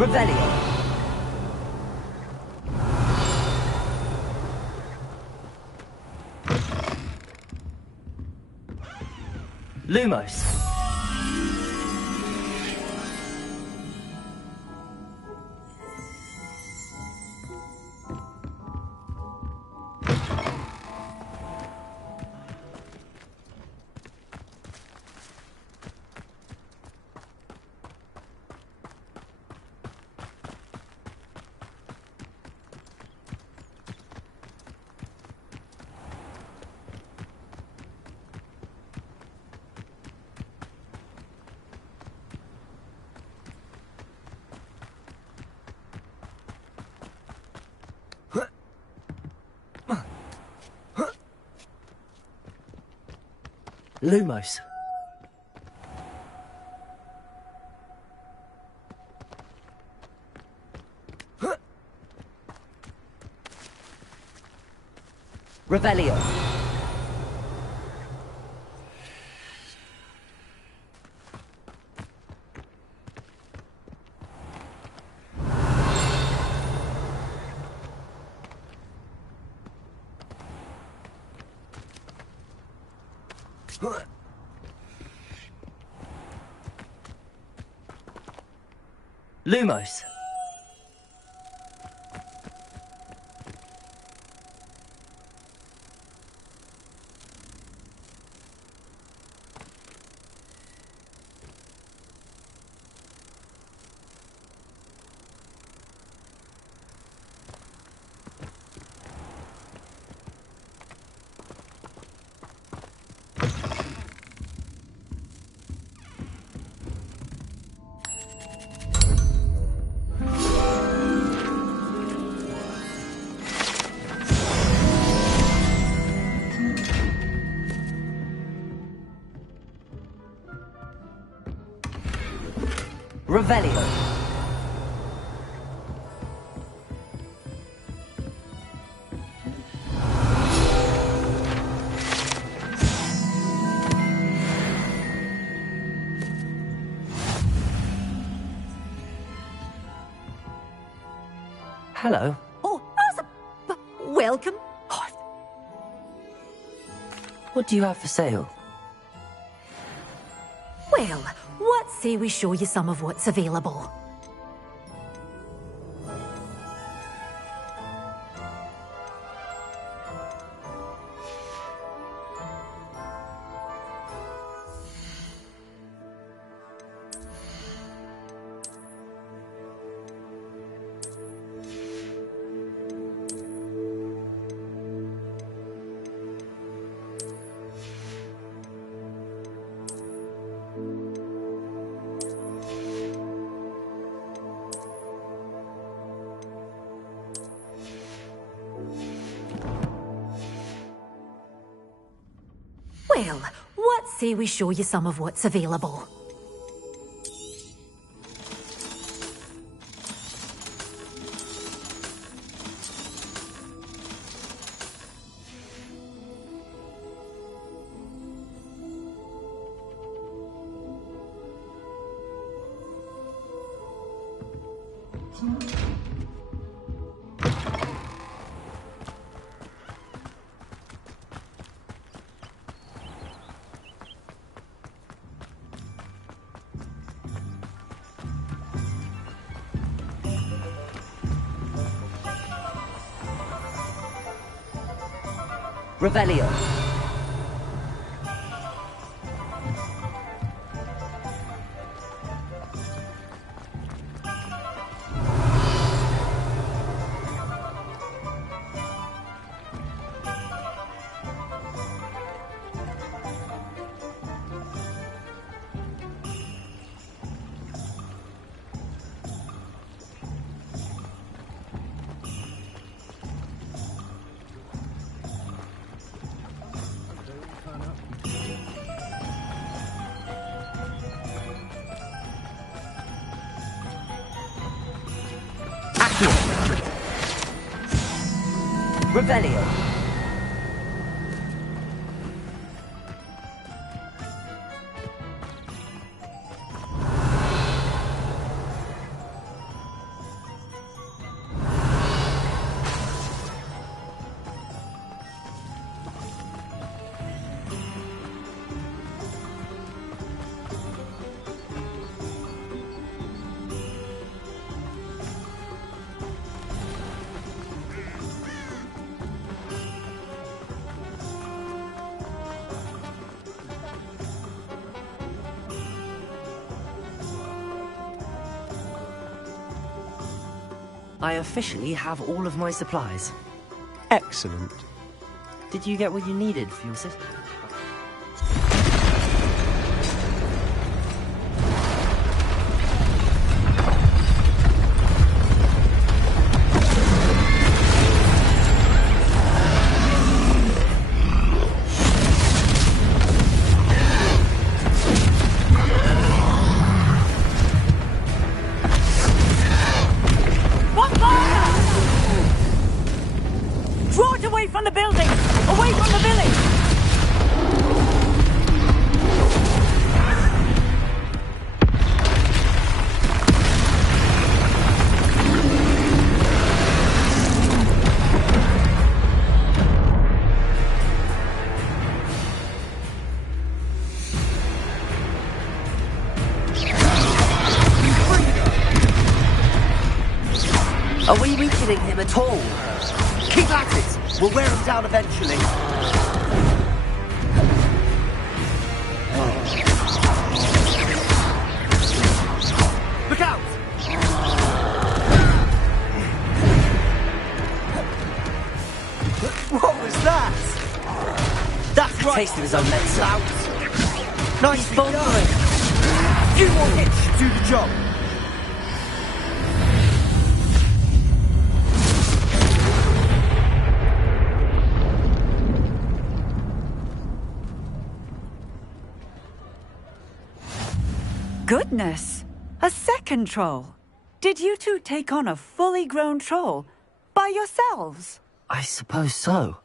Revelio. Lumos. Lumos. Revelio. Lumos. Revelio. Hello. Oh, welcome. What do you have for sale? Well, what say we show you some of what's available? Well, what say we show you some of what's available? Revelio. Revelio. I officially have all of my supplies. Excellent. Did you get what you needed for your sister? Are we weakening him at all? Keep at it! We'll wear him down eventually. Look out! What was that? That's right. Taste of his own medicine. Nice done. Few more hits should do the job. Goodness! A second troll. Did you two take on a fully grown troll by yourselves? I suppose so.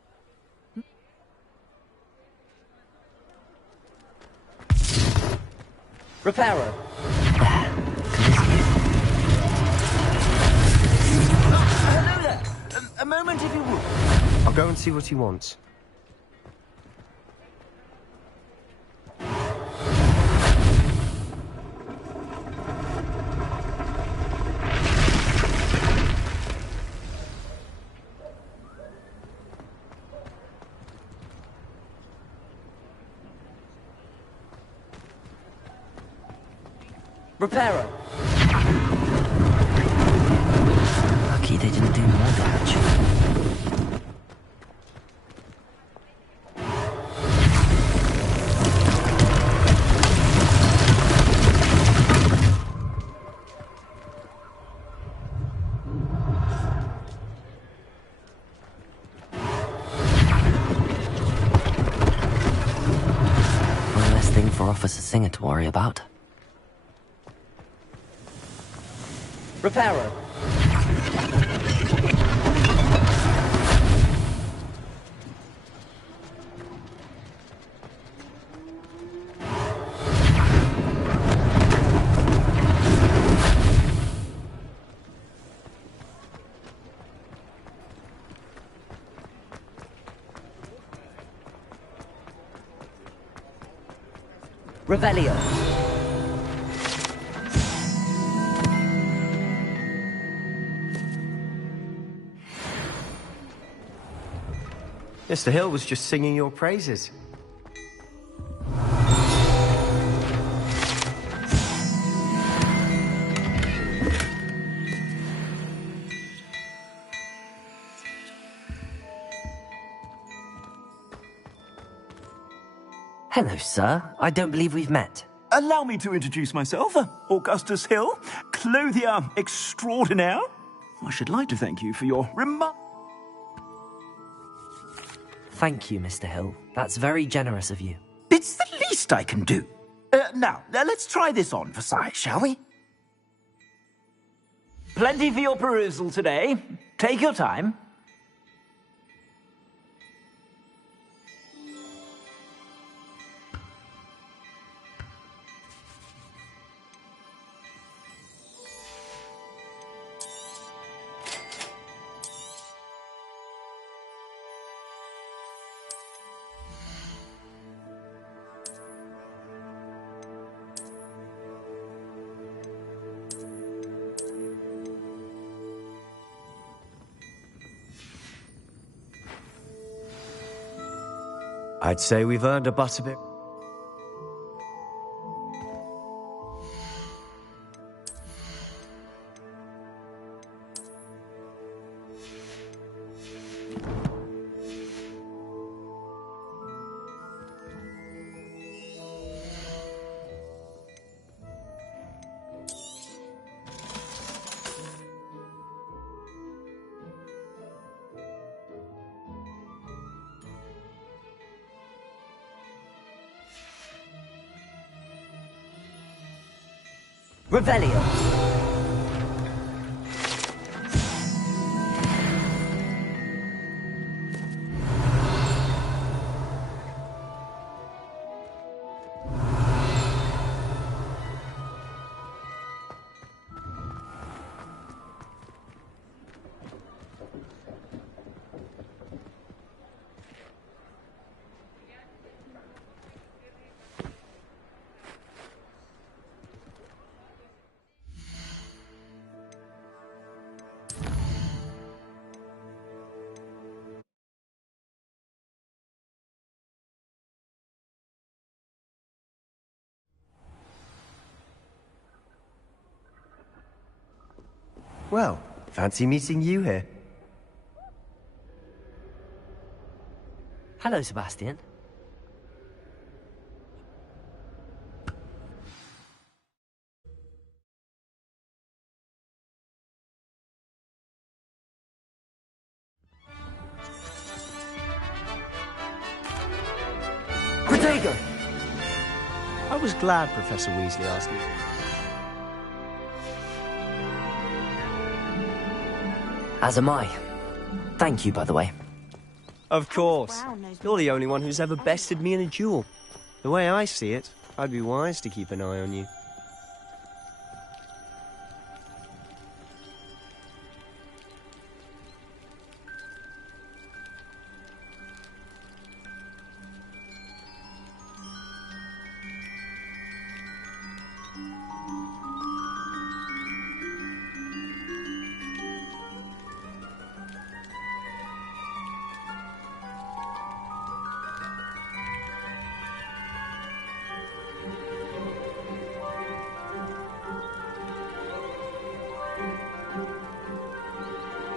Reparo. Hello there. A moment if you would. I'll go and see what he wants. Reparo. Lucky they didn't do more damage. One less thing for Officer Singer to worry about. Reparo. Revelio. Mr. Hill was just singing your praises. Hello, sir. I don't believe we've met. Allow me to introduce myself, Augustus Hill, clothier extraordinaire. I should like to thank you for your Thank you, Mr. Hill. That's very generous of you. It's the least I can do. Now, let's try this on for size, shall we? Plenty for your perusal today. Take your time. I'd say we've earned a butterbeer. Revelio. Well, fancy meeting you here. Hello, Sebastian. Protego! I was glad Professor Weasley asked me. As am I. Thank you, by the way. Of course. You're the only one who's ever bested me in a duel. The way I see it, I'd be wise to keep an eye on you.